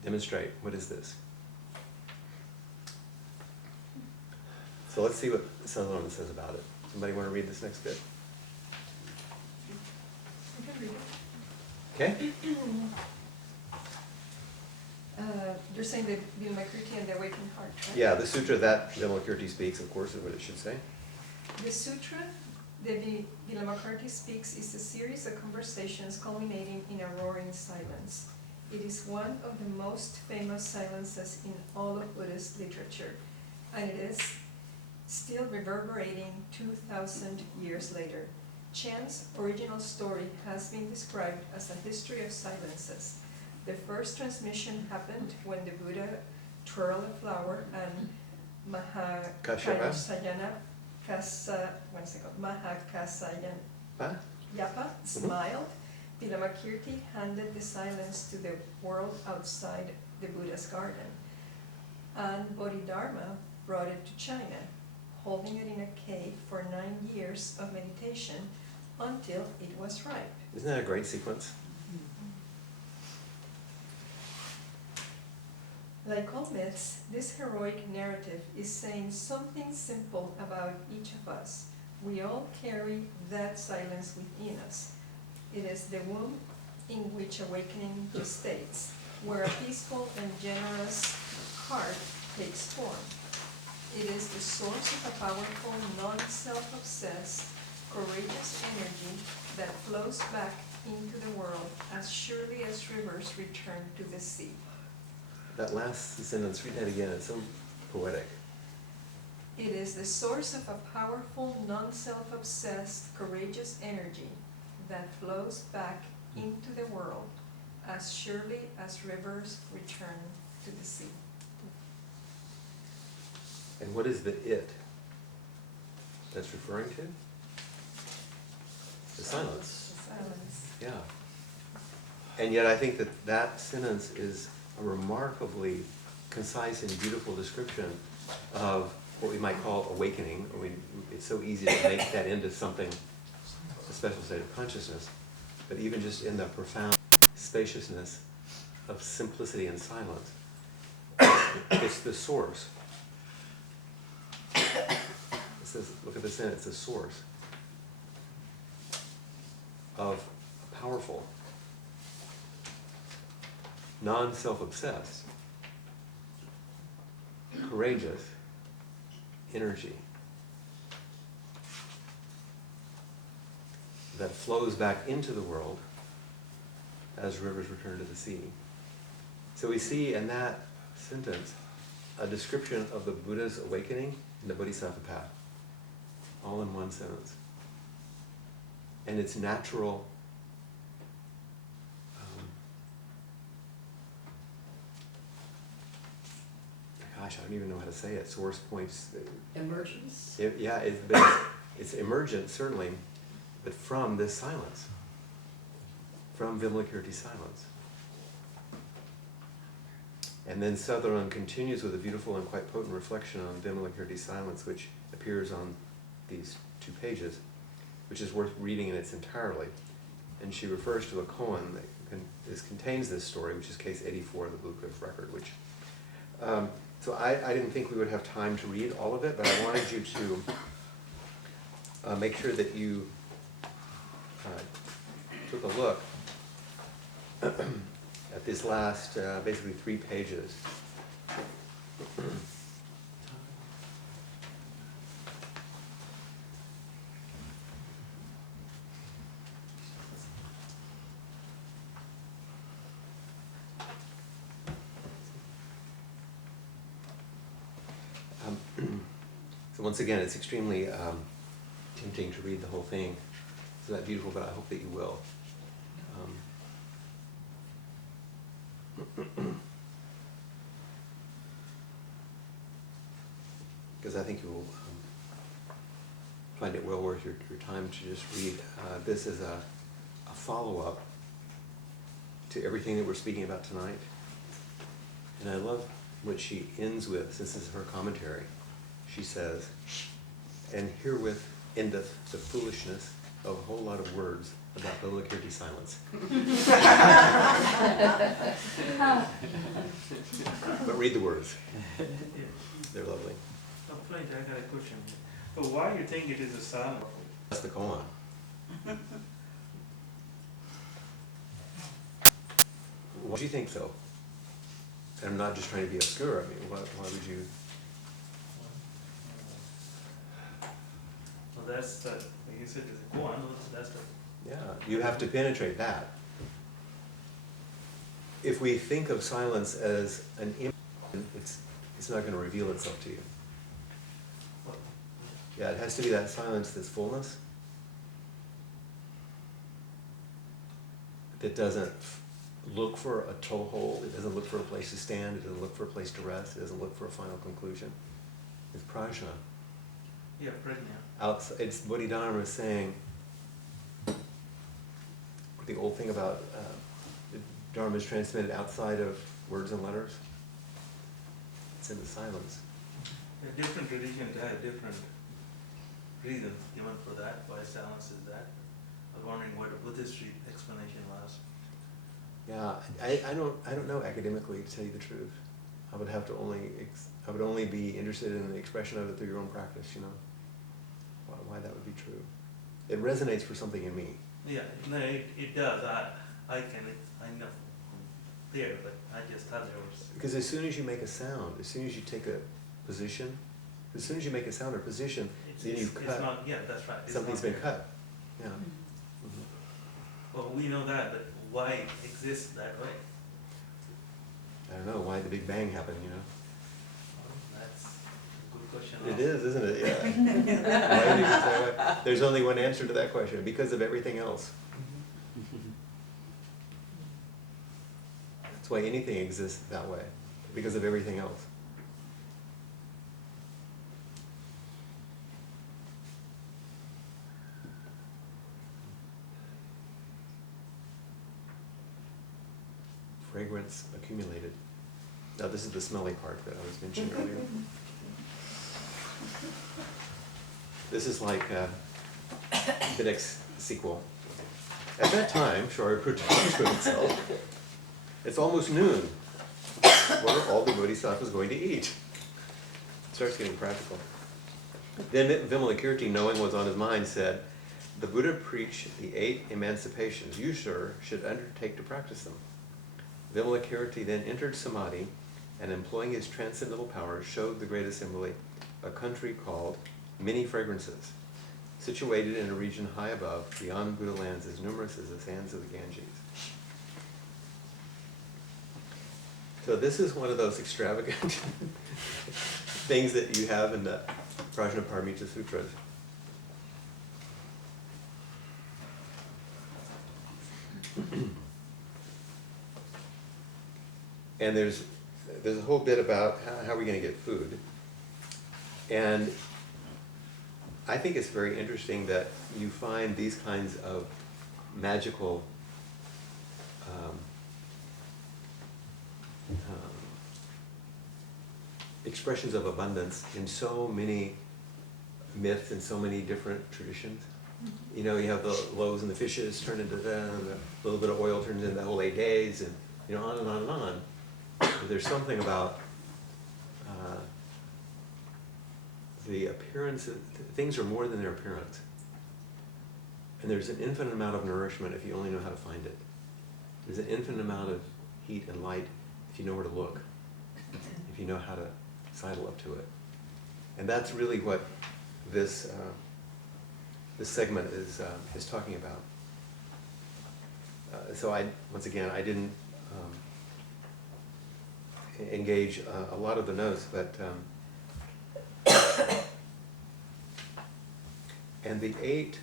Demonstrate. What is this? So let's see what Sutherland says about it. Somebody want to read this next bit? I can read it. Okay? You're saying the Vimalakirti and the Awakened Heart, right? Yeah, the sutra that Vimalakirti speaks, of course, is what it should say. The sutra that Vimalakirti speaks is a series of conversations culminating in a roaring silence. It is one of the most famous silences in all of Buddhist literature, and it is still reverberating 2,000 years later. Chan's original story has been described as a history of silences. The first transmission happened when the Buddha twirled a flower and Mahakasayana Huh? Yapa smiled. Vimalakirti handed the silence to the world outside the Buddha's garden. And Bodhidharma brought it to China, holding it in a cave for 9 years of meditation until it was ripe. Isn't that a great sequence? Like all myths, this heroic narrative is saying something simple about each of us. We all carry that silence within us. It is the womb in which awakening gestates, where a peaceful and generous heart takes form. It is the source of a powerful, non-self-obsessed, courageous energy that flows back into the world as surely as rivers return to the sea. That last sentence, read that again, it's so poetic. It is the source of a powerful, non-self-obsessed, courageous energy that flows back into the world as surely as rivers return to the sea. And what is the it that's referring to? The silence. Silence. Yeah. And yet I think that that sentence is a remarkably concise and beautiful description of what we might call awakening. I mean, it's so easy to make that into something, a special state of consciousness, but even just in the profound spaciousness of simplicity and silence, it's the source. It says, look at the sentence, the source of a powerful, non-self-obsessed, courageous energy that flows back into the world as rivers return to the sea. So we see in that sentence a description of the Buddha's awakening and the Bodhisattva path, all in one sentence. And its natural gosh, I don't even know how to say it. Source points. Emergence? It's emergent, certainly, but from this silence, from Vimalakirti's silence. And then Sutherland continues with a beautiful and quite potent reflection on Vimalakirti's silence, which appears on these 2 pages, which is worth reading in its entirety. And she refers to a koan that contains this story, which is case 84 of the Book of Record, which so I didn't think we would have time to read all of it, but I wanted you to make sure that you took a look at this last, basically 3 pages. So once again, it's extremely tempting to read the whole thing. It's not beautiful, but I hope that you will. Because I think you will find it well worth your time to just read this as a follow-up to everything that we're speaking about tonight. And I love what she ends with. This is her commentary. She says, "And herewith endeth the foolishness of a whole lot of words about Vimalakirti silence." But read the words. They're lovely. Flint, I got a question. So why you think it is a silence? That's the koan. Why do you think so? And I'm not just trying to be obscure. I mean, why would you? Well, that's the, like you said, it's a koan, that's the, Yeah, you have to penetrate that. If we think of silence as an image, it's not going to reveal itself to you. Yeah, it has to be that silence that's fullness, that doesn't look for a toehold, it doesn't look for a place to stand, it doesn't look for a place to rest, it doesn't look for a final conclusion. It's prajna. yeah, prajna. It's Bodhidharma saying, the old thing about Dharma is transmitted outside of words and letters. It's in the silence. Yeah, different traditions have different reasons given for that, why silence is that. I was wondering what a Buddhist explanation was. Yeah, I don't know academically, to tell you the truth. I would have to I would only be interested in the expression of it through your own practice, you know. Why that would be true. It resonates for something in me. Yeah, no, it does. I know there, but I just thought there was. Because as soon as you make a sound, as soon as you take a position, as soon as you make a sound or position, then you've cut. It's not, yeah, that's right. It's Something's not been there. cut. Yeah. Mhm. Well, we know that, but why it exists that way? I don't know why the Big Bang happened, you know. Well, that's a good question. It is, isn't it? Yeah. Why did it exist that way? There's only one answer to that question: because of everything else. That's why anything exists that way, because of everything else. Fragrance accumulated. Now this is the smelly part that I was mentioning earlier. This is like the next sequel. At that time, Shari protected himself. It's almost noon. What are all the bodhisattvas going to eat? It starts getting practical. Then Vimalakirti, knowing what was on his mind, said, "The Buddha preached the 8 emancipations. You, sir, should undertake to practice them." Vimalakirti then entered samadhi and, employing his transcendental powers, showed the great assembly a country called Many Fragrances, situated in a region high above, beyond Buddha lands as numerous as the sands of the Ganges. So this is one of those extravagant things that you have in the Prajnaparamita Sutras. And there's a whole bit about how we're going to get food. And I think it's very interesting that you find these kinds of magical expressions of abundance in so many myths and so many different traditions. You know, you have the loaves and the fishes turn into that, and a little bit of oil turns into the whole 8 days, and you know, on and on and on. But there's something about the appearance, things are more than their appearance. And there's an infinite amount of nourishment if you only know how to find it. There's an infinite amount of heat and light if you know where to look, if you know how to sidle up to it. And that's really what this segment is talking about. So once again, I didn't engage a lot of the notes, but And the 8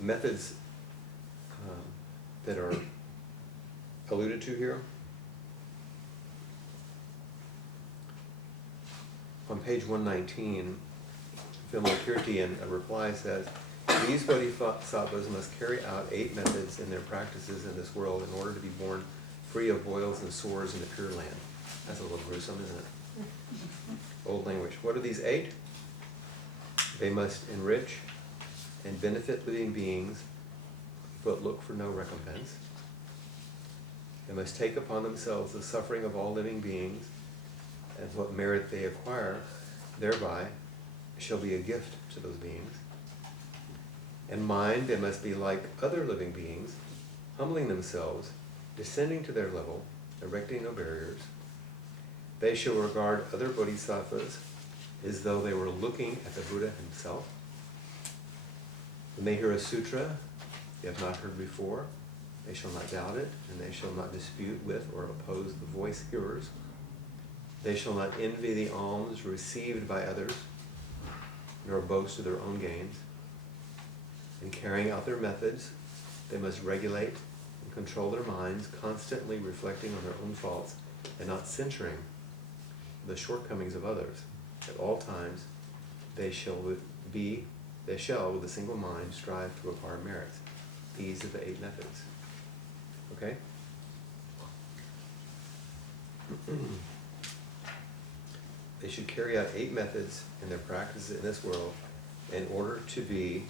methods that are alluded to here, on page 119, Vimalakirti in a reply says, these bodhisattvas must carry out 8 methods in their practices in this world in order to be born free of boils and sores in the Pure Land. That's a little gruesome, isn't it? Old language. What are these 8? They must enrich and benefit living beings, but look for no recompense. They must take upon themselves the suffering of all living beings, and what merit they acquire thereby shall be a gift to those beings. In mind, they must be like other living beings, humbling themselves, descending to their level, erecting no barriers. They shall regard other bodhisattvas as though they were looking at the Buddha himself. When they hear a sutra they have not heard before, they shall not doubt it, and they shall not dispute with or oppose the voice hearers. They shall not envy the alms received by others, nor boast of their own gains. In carrying out their methods, they must regulate and control their minds, constantly reflecting on their own faults and not censuring the shortcomings of others. At all times, they shall, with a single mind, strive to acquire merits. These are the 8 methods. Okay? They should carry out 8 methods in their practices in this world in order to be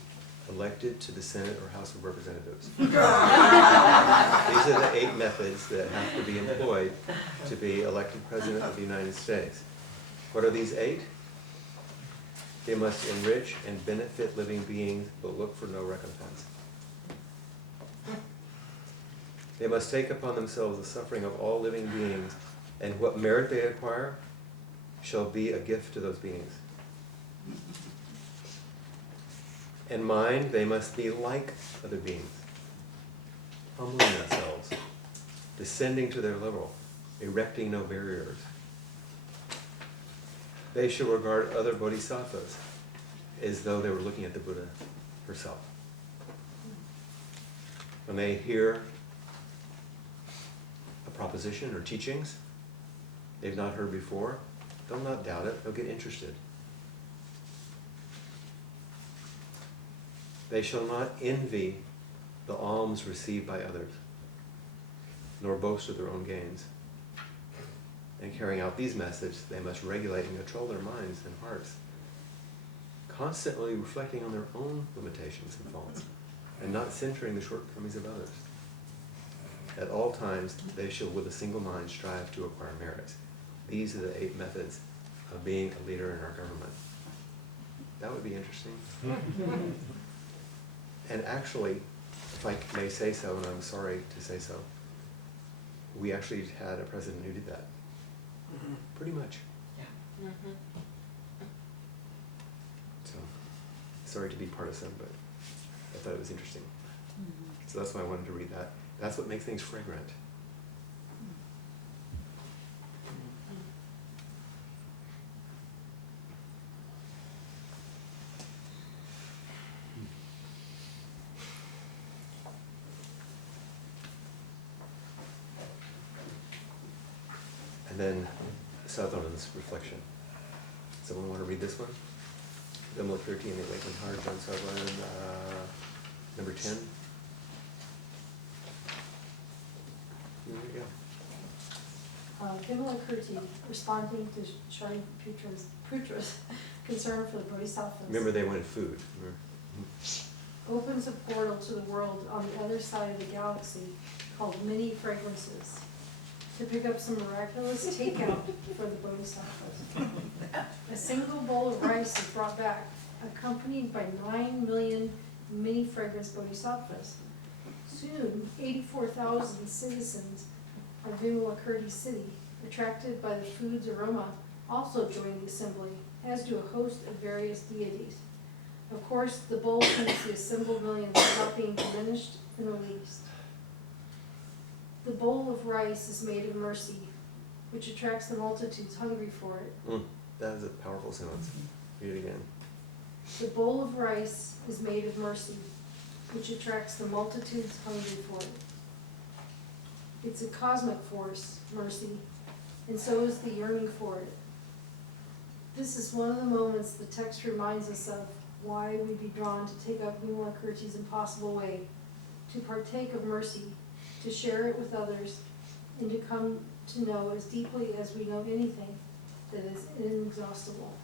elected to the Senate or House of Representatives. These are the 8 methods that have to be employed to be elected President of the United States. What are these 8? They must enrich and benefit living beings, but look for no recompense. They must take upon themselves the suffering of all living beings, and what merit they acquire shall be a gift to those beings. In mind, they must be like other beings, humbling themselves, descending to their level, erecting no barriers. They shall regard other bodhisattvas as though they were looking at the Buddha herself. When they hear a proposition or teachings they've not heard before, they'll not doubt it, they'll get interested. They shall not envy the alms received by others, nor boast of their own gains. In carrying out these methods, they must regulate and control their minds and hearts, constantly reflecting on their own limitations and faults, and not censoring the shortcomings of others. At all times, they shall with a single mind strive to acquire merits. These are the 8 methods of being a leader in our government. That would be interesting. And actually, if I may say so, and I'm sorry to say so, we actually had a president who did that. Pretty much. Yeah. So, sorry to be partisan, but I thought it was interesting. So that's why I wanted to read that. That's what makes things fragrant. And then Sadhana's reflection. Someone want to read this one? Vimalakirti and the Awakened Heart, John Sutherland, number 10. Here we go. Vimalakirti, responding to Shari Putra's concern for the bodhisattvas, Remember, they wanted food. opens a portal to the world on the other side of the galaxy called Many Fragrances to pick up some miraculous takeout for the bodhisattvas. A single bowl of rice is brought back, accompanied by 9 million mini fragrance bodhisattvas. Soon, 84,000 citizens of Vimalakirti city, attracted by the food's aroma, also join the assembly, as do a host of various deities. Of course, the bowl feeds the assembled millions without being diminished and released. The bowl of rice is made of mercy, which attracts the multitudes hungry for it. That is a powerful sentence. Read it again. The bowl of rice is made of mercy, which attracts the multitudes hungry for it. It's a cosmic force, mercy, and so is the yearning for it. This is one of the moments the text reminds us of why we'd be drawn to take up Vimalakirti's impossible way, to partake of mercy, to share it with others, and to come to know as deeply as we know anything that is inexhaustible.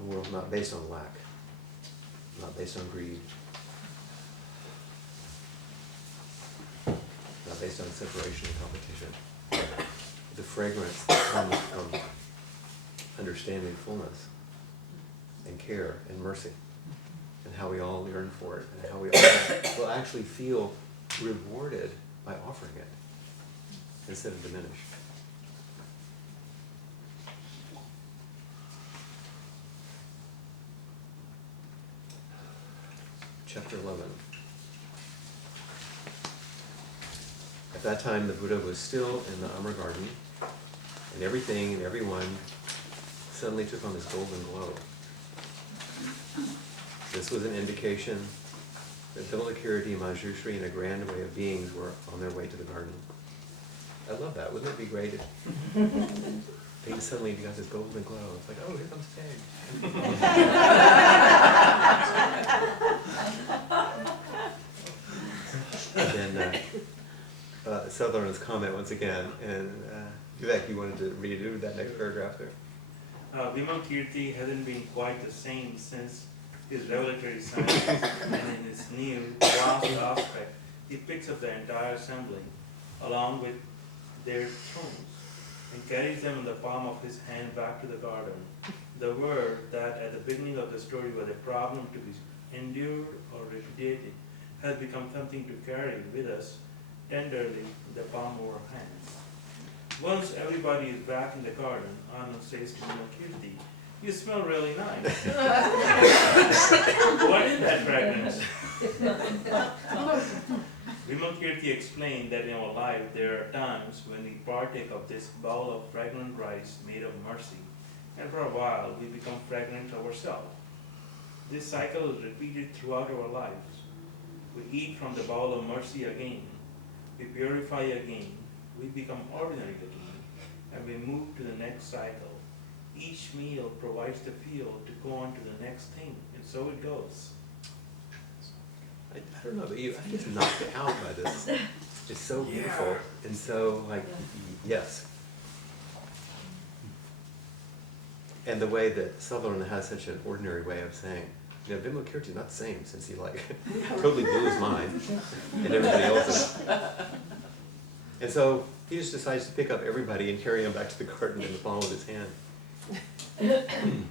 A world not based on lack, not based on greed, not based on separation and competition. The fragrance that comes from understanding fullness and care and mercy, and how we all yearn for it, and how we all will actually feel rewarded by offering it instead of diminished. Chapter 11. At that time, the Buddha was still in the Amar Garden, and everything and everyone suddenly took on this golden glow. This was an indication that Vimalakirti, Manjushri, and a grand way of beings were on their way to the garden. I love that. Wouldn't it be great if things suddenly got this golden glow? It's like, oh, here comes Peg. And then Sutherland's comment once again, and Vivek, you wanted to redo that next paragraph there. Vimalakirti hasn't been quite the same since his revelatory science, and in his new, vast aspect, he picks up the entire assembly, along with their thrones, and carries them in the palm of his hand back to the garden. The word that at the beginning of the story was a problem to be endured or repudiated has become something to carry with us tenderly in the palm of our hands. Once everybody is back in the garden, Anand says to Vimalakirti, "You smell really nice." What is that fragrance? Vimalakirti explained that in our life there are times when we partake of this bowl of fragrant rice made of mercy, and for a while we become fragrant ourselves. This cycle is repeated throughout our lives. We eat from the bowl of mercy again, we purify again, we become ordinary again, and we move to the next cycle. Each meal provides the fuel to go on to the next thing, and so it goes. I don't know about you, I'm just knocked out by this. It's so beautiful, and so, like, yes. And the way that Sutherland has such an ordinary way of saying, you know, Vimalakirti is not the same since he, like, totally blew his mind, and everybody else's. And so he just decides to pick up everybody and carry them back to the garden in the palm of his hand. And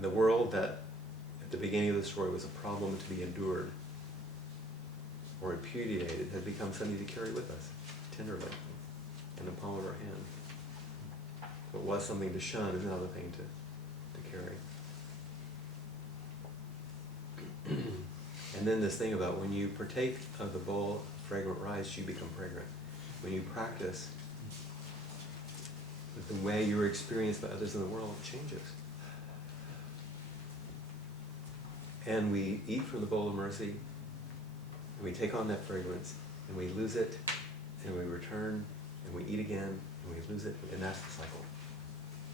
the world that at the beginning of the story was a problem to be endured or repudiated has become something to carry with us tenderly in the palm of our hand. What was something to shun is another thing to carry. And then this thing about when you partake of the bowl of fragrant rice, you become fragrant. When you practice with the way you're experienced by others in the world, it changes. And we eat from the bowl of mercy, and we take on that fragrance, and we lose it, and we return, and we eat again, and we lose it, and that's the cycle.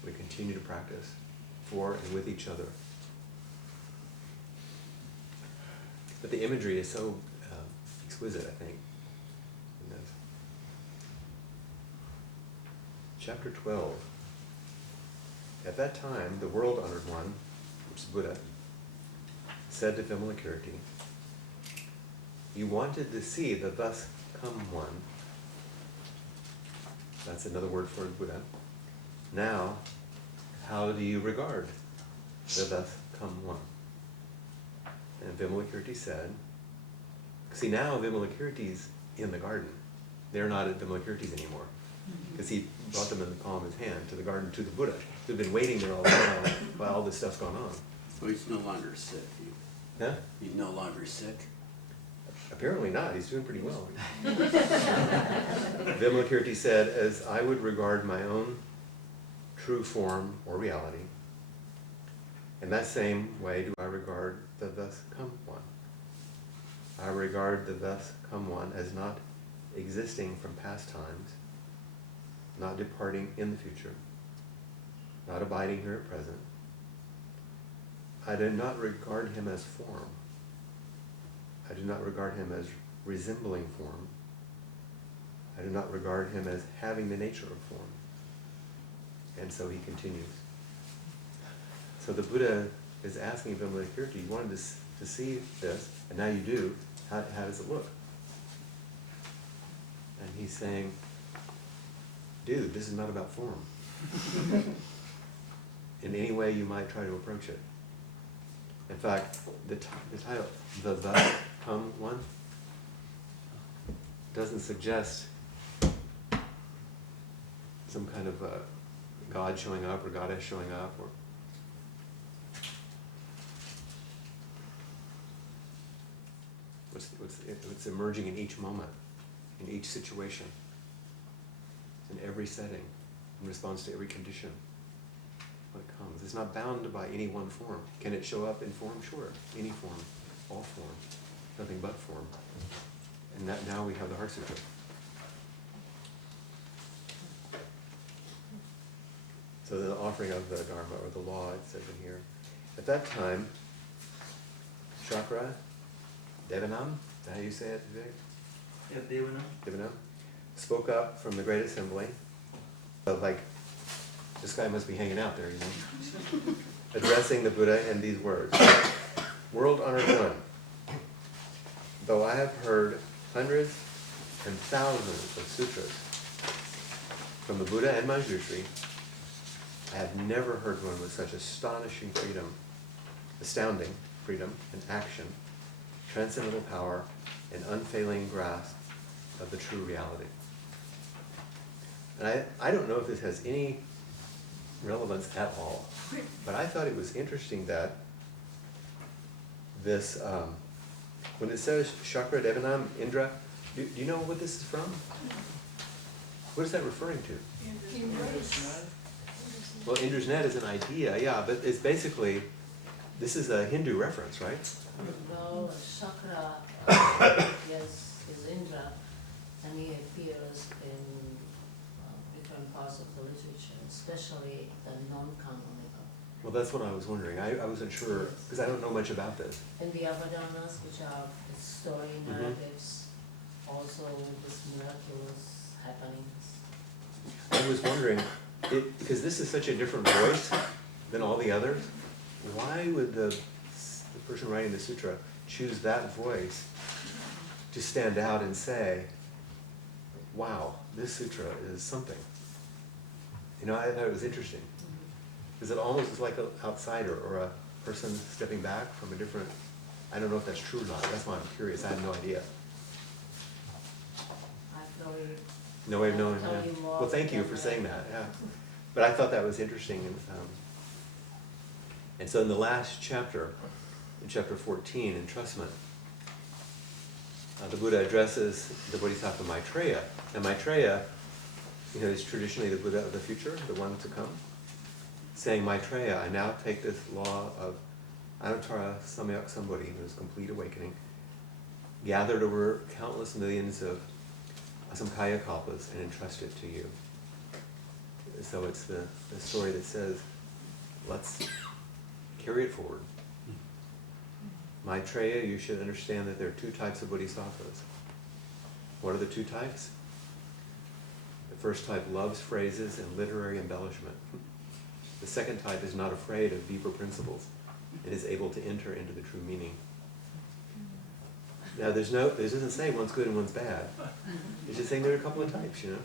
We continue to practice for and with each other. But the imagery is so exquisite, I think, in this. Chapter 12. At that time, the world-honored one, which is Buddha, said to Vimalakirti, "You wanted to see the thus come one." That's another word for Buddha. "Now, how do you regard the thus come one?" And Vimalakirti said, see, now Vimalakirti's in the garden. they're not at Vimalakirti's anymore. Because he brought them in the palm of his hand to the garden, to the Buddha, who'd been waiting there all the while while all this stuff's gone on. So he's no longer sick. Huh? He's no longer sick. Apparently not, he's doing pretty well. Vimalakirti said, as I would regard my own true form or reality, in that same way do I regard the thus come one. I regard the thus come one as not existing from past times, not departing in the future, not abiding here at present. I do not regard him as form. I do not regard him as resembling form. I do not regard him as having the nature of form. And so he continues. So the Buddha is asking Vimalakirti, you wanted to see this, and now you do. How does it look? And he's saying, dude, this is not about form. In any way you might try to approach it. In fact, the title, the thus come one, doesn't suggest some kind of God showing up or goddess showing up, or what's emerging in each moment, in each situation, in every setting, in response to every condition. What comes. It's not bound by any one form. Can it show up in form? Sure. Any form. All form. Nothing but form. And that now we have the Heart Sutra. So the offering of the Dharma, or the law, it says in here. At that time, Chakra Devanam, is that how you say it, Vivek? Yeah, Devanam spoke up from the great assembly. Like, this guy must be hanging out there, you know. Addressing the Buddha in these words. World honored one, though I have heard hundreds and thousands of sutras from the Buddha and Manjushri, I have never heard one with such astounding freedom and action, transcendental power, and unfailing grasp of the true reality. And I don't know if this has any relevance at all, but I thought it was interesting that this, when it says Chakra Devanam Indra, do you know what this is from? What is that referring to? Well, Indra's net is an idea, yeah, but it's basically, this is a Hindu reference, right? No, Chakra, yes, is Indra, and he appears in different parts of the literature, especially the non-canonical. Well, that's what I was wondering. I wasn't sure, because I don't know much about this. And the Avadanas, which are the story narratives, also this miraculous happenings. I was wondering, because this is such a different voice than all the others, why would the person writing the sutra choose that voice to stand out and say, wow, this sutra is something? You know, I thought it was interesting. Because it almost is like an outsider or a person stepping back from a different, I don't know if that's true or not. That's why I'm curious. I have no idea. I have no way. No way of knowing. Tell Yeah. you more Well, thank you than for that. saying that. Yeah, but I thought that was interesting. And so in the last chapter, in chapter 14, Entrustment, the Buddha addresses the Bodhisattva Maitreya. And Maitreya, you know, is traditionally the Buddha of the future, the one to come, saying, Maitreya, I now take this law of Anuttara Samyak Sambodhi, who is complete awakening, gathered over countless millions of Asamkhaya kalpas, and entrust it to you. So it's the story that says, let's carry it forward. Maitreya, you should understand that there are two types of bodhisattvas. What are the two types? The first type loves phrases and literary embellishment. The second type is not afraid of deeper principles and is able to enter into the true meaning. Now this doesn't say one's good and one's bad. It's just saying there are a couple of types, you know.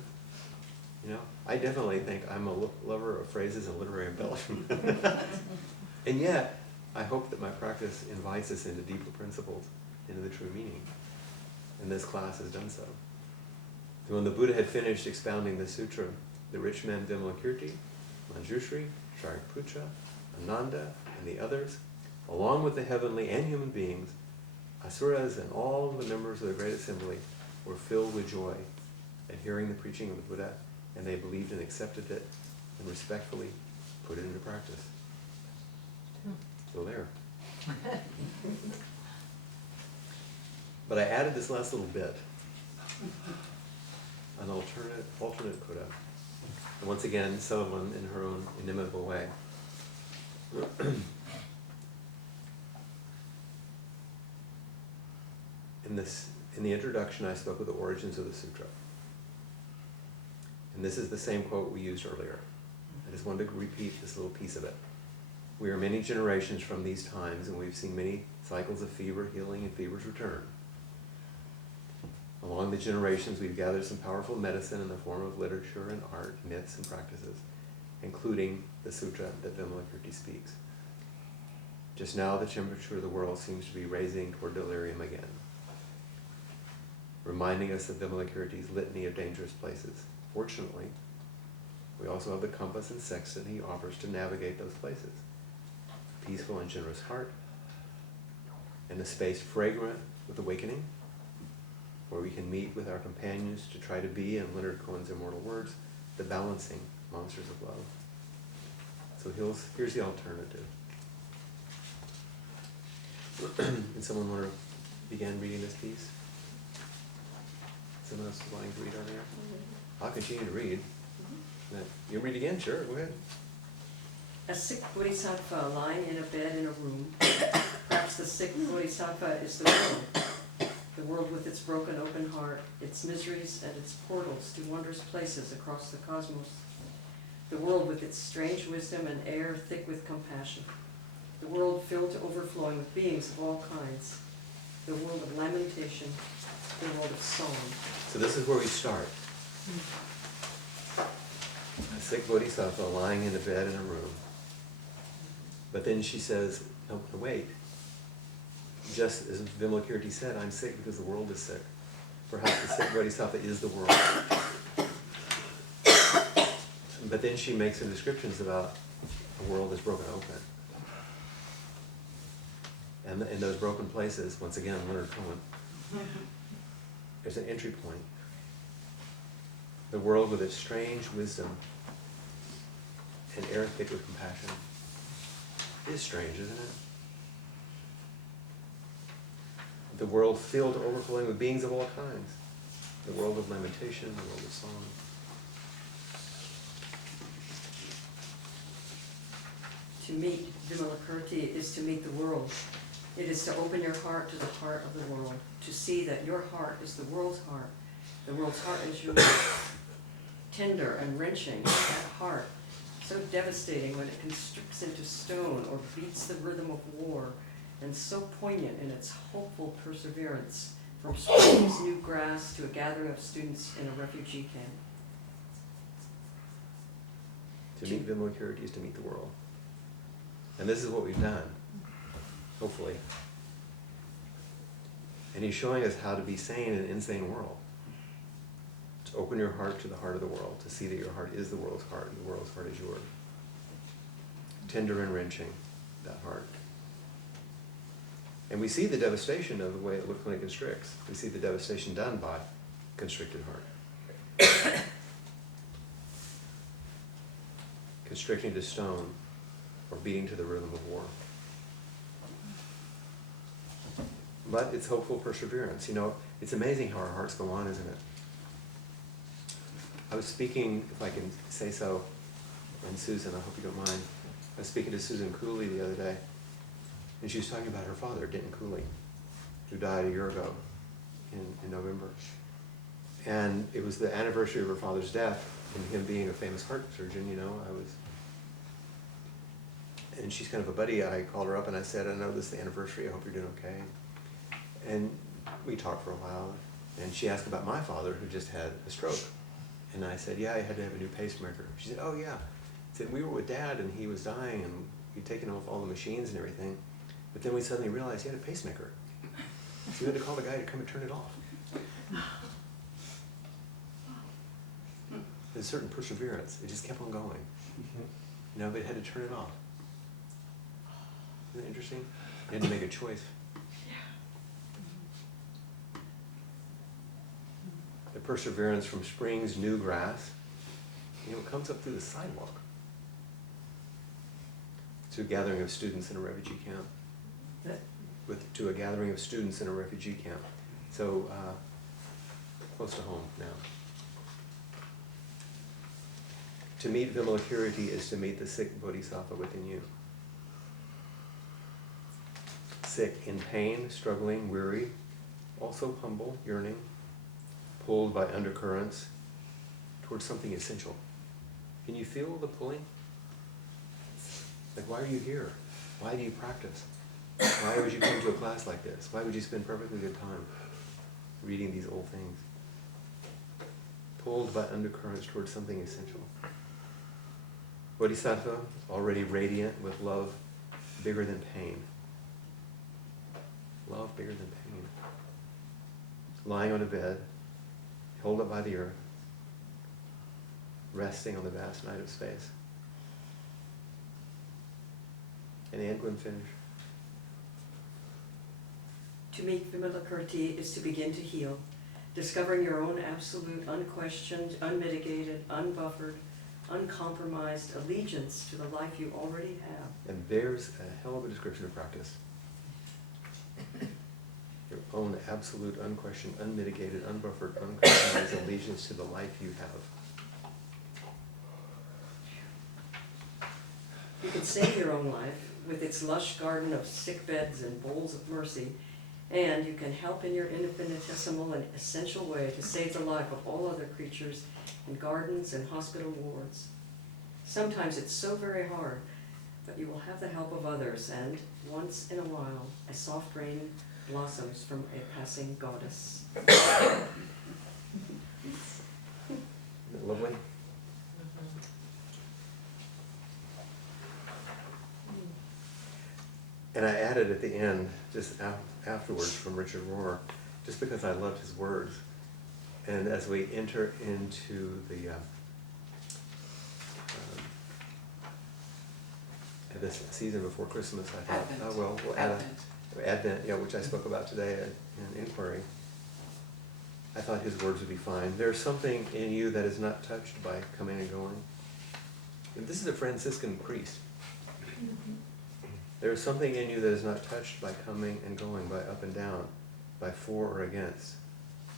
You know, I definitely think I'm a lover of phrases and literary embellishment. And yet, I hope that my practice invites us into deeper principles, into the true meaning. And this class has done so. So when the Buddha had finished expounding the sutra, the rich men Vimalakirti, Manjushri, Shariputra, Ananda, and the others, along with the heavenly and human beings, asuras and all the members of the great assembly, were filled with joy at hearing the preaching of the Buddha, and they believed and accepted it and respectfully put it into practice. So there. But I added this last little bit, an alternate coda. And once again, Sullivan in her own inimitable way. In the introduction, I spoke of the origins of the sutra. And this is the same quote we used earlier. I just wanted to repeat this little piece of it. We are many generations from these times, and we've seen many cycles of fever healing and fever's return. Along the generations, we've gathered some powerful medicine in the form of literature and art, myths and practices, including the sutra that Vimalakirti speaks. Just now, the temperature of the world seems to be raising toward delirium again, reminding us of Vimalakirti's litany of dangerous places. Fortunately, we also have the compass and sextant he offers to navigate those places. A peaceful and generous heart, and a space fragrant with awakening, where we can meet with our companions to try to be, in Leonard Cohen's immortal words, the balancing monsters of love. So here's the alternative. Did someone want to begin reading this piece? Someone else is wanting to read on there? I'll continue to read. You read again? Sure, go ahead. A sick bodhisattva lying in a bed in a room. Perhaps the sick bodhisattva is the world with its broken open heart, its miseries and its portals to wondrous places across the cosmos. The world with its strange wisdom and air thick with compassion. The world filled to overflowing with beings of all kinds. The world of lamentation, the world of song. So this is where we start. A sick bodhisattva lying in a bed in a room. But then she says, no, wait. Just as Vimalakirti said, I'm sick because the world is sick. Perhaps the sick bodhisattva is the world. But then she makes some descriptions about a world that's broken open. And in those broken places, once again, Leonard Cohen, there's an entry point. The world with its strange wisdom and air thick with compassion is strange, isn't it? The world filled to overflowing with beings of all kinds. The world of lamentation, the world of song. To meet Vimalakirti is to meet the world. It is to open your heart to the heart of the world, to see that your heart is the world's heart. The world's heart is yours. Tender and wrenching, that heart, so devastating when it constricts into stone or beats the rhythm of war, and so poignant in its hopeful perseverance, from spring's new grass to a gathering of students in a refugee camp. To meet Vimalakirti is to meet the world. And this is what we've done, hopefully. And he's showing us how to be sane in an insane world. To open your heart to the heart of the world, to see that your heart is the world's heart, and the world's heart is yours. Tender and wrenching, that heart. And we see the devastation of the way it looks when it constricts. We see the devastation done by constricted heart. Constricting to stone or beating to the rhythm of war. But it's hopeful perseverance. You know, it's amazing how our hearts go on, isn't it? I was speaking, if I can say so, and Susan, I hope you don't mind. I was speaking to Susan Cooley the other day, and she was talking about her father, Denton Cooley, who died a year ago in November. And it was the anniversary of her father's death, and him being a famous heart surgeon, you know, and she's kind of a buddy. I called her up and I said, I know this is the anniversary, I hope you're doing okay. And we talked for a while, and she asked about my father, who just had a stroke. And I said, yeah, I had to have a new pacemaker. She said, oh yeah. I said, we were with Dad and he was dying and we'd taken off all the machines and everything. But then we suddenly realized he had a pacemaker. So we had to call the guy to come and turn it off. There's a certain perseverance. It just kept on going. You know, but it had to turn it off. Isn't that interesting? You had to make a choice. The perseverance from spring's new grass, you know, it comes up through the sidewalk to a gathering of students in a refugee camp. To a gathering of students in a refugee camp. So, close to home now. To meet Vimalakirti is to meet the sick bodhisattva within you. Sick in pain, struggling, weary, also humble, yearning, pulled by undercurrents towards something essential. Can you feel the pulling? Like, why are you here? Why do you practice? Why would you come to a class like this? Why would you spend perfectly good time reading these old things? Pulled by undercurrents towards something essential. Bodhisattva, already radiant with love bigger than pain. Love bigger than pain. Lying on a bed, held up by the earth, resting on the vast night of space. And Anne, go and finish. To meet Vimalakirti is to begin to heal, discovering your own absolute, unquestioned, unmitigated, unbuffered, uncompromised allegiance to the life you already have. And there's a hell of a description of practice. Your own absolute, unquestioned, unmitigated, unbuffered, uncompromised allegiance to the life you have. You can save your own life with its lush garden of sick beds and bowls of mercy, and you can help in your infinitesimal and essential way to save the life of all other creatures in gardens and hospital wards. Sometimes it's so very hard, but you will have the help of others, and once in a while, a soft rain blossoms from a passing goddess. Isn't that lovely? And I added at the end, just afterwards from Richard Rohr, just because I loved his words. And as we enter into the this season before Christmas, I thought, Advent. oh well, we'll add Advent, yeah, which I spoke about today in Inquiry. I thought his words would be fine. There's something in you that is not touched by coming and going. And this is a Franciscan priest. There is something in you that is not touched by coming and going, by up and down, by for or against,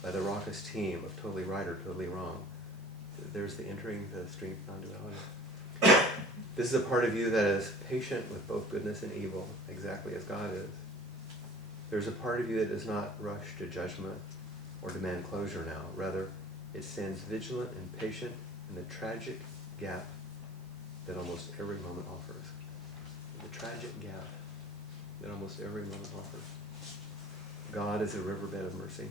by the raucous team of totally right or totally wrong. There's the entering the stream of non-duality. This is a part of you that is patient with both goodness and evil, exactly as God is. There's a part of you that does not rush to judgment or demand closure now. Rather, it stands vigilant and patient in the tragic gap that almost every moment offers. The tragic gap that almost every moment offers. God is a riverbed of mercy.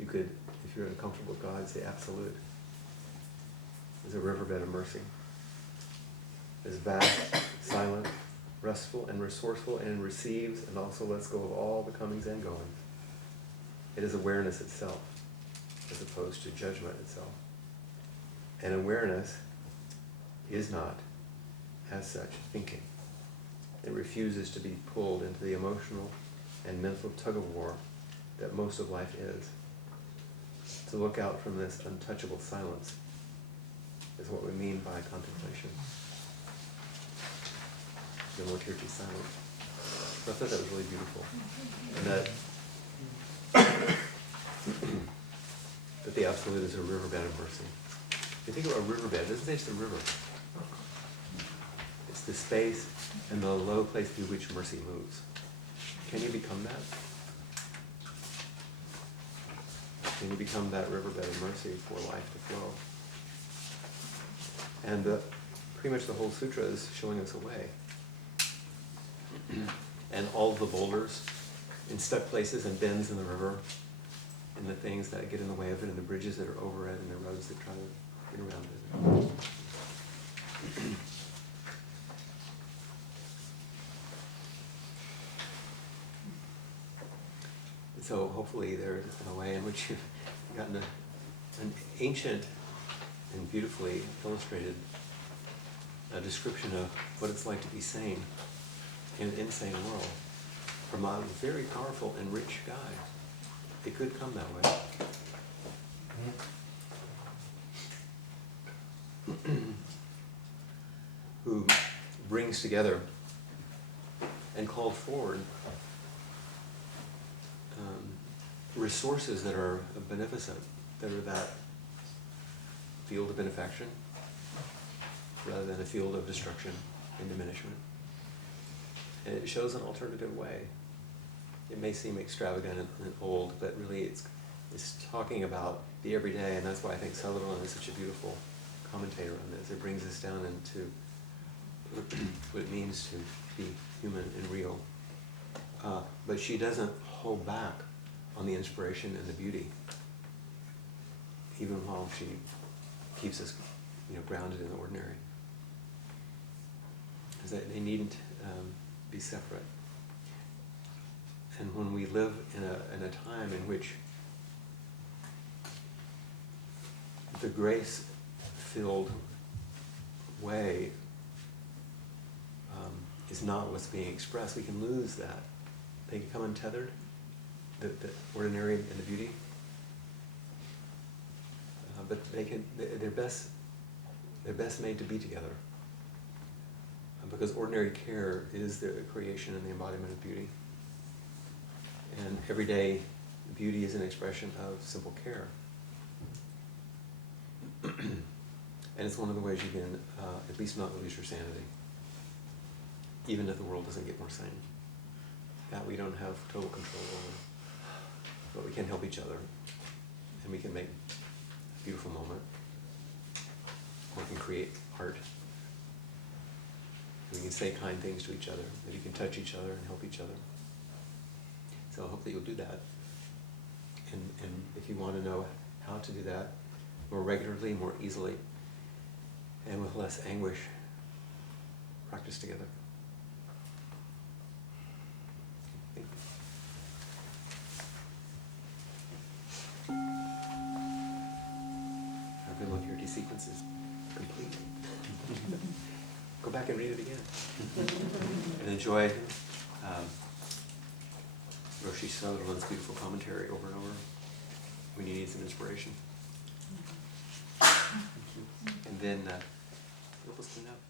You could, if you're uncomfortable with God, say absolute. Is a riverbed of mercy. Is vast, silent, restful, and resourceful, and receives and also lets go of all the comings and goings. It is awareness itself, as opposed to judgment itself. And awareness is not, as such, thinking. It refuses to be pulled into the emotional and mental tug-of-war that most of life is. To look out from this untouchable silence is what we mean by contemplation. Vimalakirti silence. So I thought that was really beautiful. And that the Absolute is a riverbed of mercy. If you think about a riverbed, it doesn't say it's a river. It's the space and the low place through which mercy moves. Can you become that? Can you become that riverbed of mercy for life to flow? And pretty much the whole sutra is showing us a way. And all of the boulders in stuck places and bends in the river, and the things that get in the way of it, and the bridges that are over it, and the roads that try to get around it. So hopefully there's a way in which you've gotten an ancient and beautifully illustrated a description of what it's like to be sane in an insane world from a very powerful and rich guy. It could come that way. Who brings together and called forward resources that are beneficent, that are that field of benefaction rather than a field of destruction and diminishment. And it shows an alternative way. It may seem extravagant and old, but really it's talking about the everyday, and that's why I think Sutherland is such a beautiful commentator on this. It brings us down into what it means to be human and real. But she doesn't hold back on the inspiration and the beauty, even while she keeps us, grounded in the ordinary. Because they needn't be separate. And when we live in a time in which the grace-filled way is not what's being expressed, we can lose that. They become untethered, the ordinary and the beauty. But they're best made to be together. Because ordinary care is the creation and the embodiment of beauty. And everyday beauty is an expression of simple care. And it's one of the ways you can at least not lose your sanity, even if the world doesn't get more sane. That we don't have total control over. But we can help each other, and we can make a beautiful moment. We can create art. We can say kind things to each other, that you can touch each other and help each other. So I hope that you'll do that. And if you want to know how to do that more regularly, more easily, and with less anguish, practice together. Our Vimalakirti sequence is complete. Go back and read it again. And enjoy Roshi Sutherland's beautiful commentary over and over when you need some inspiration. And then help us clean up.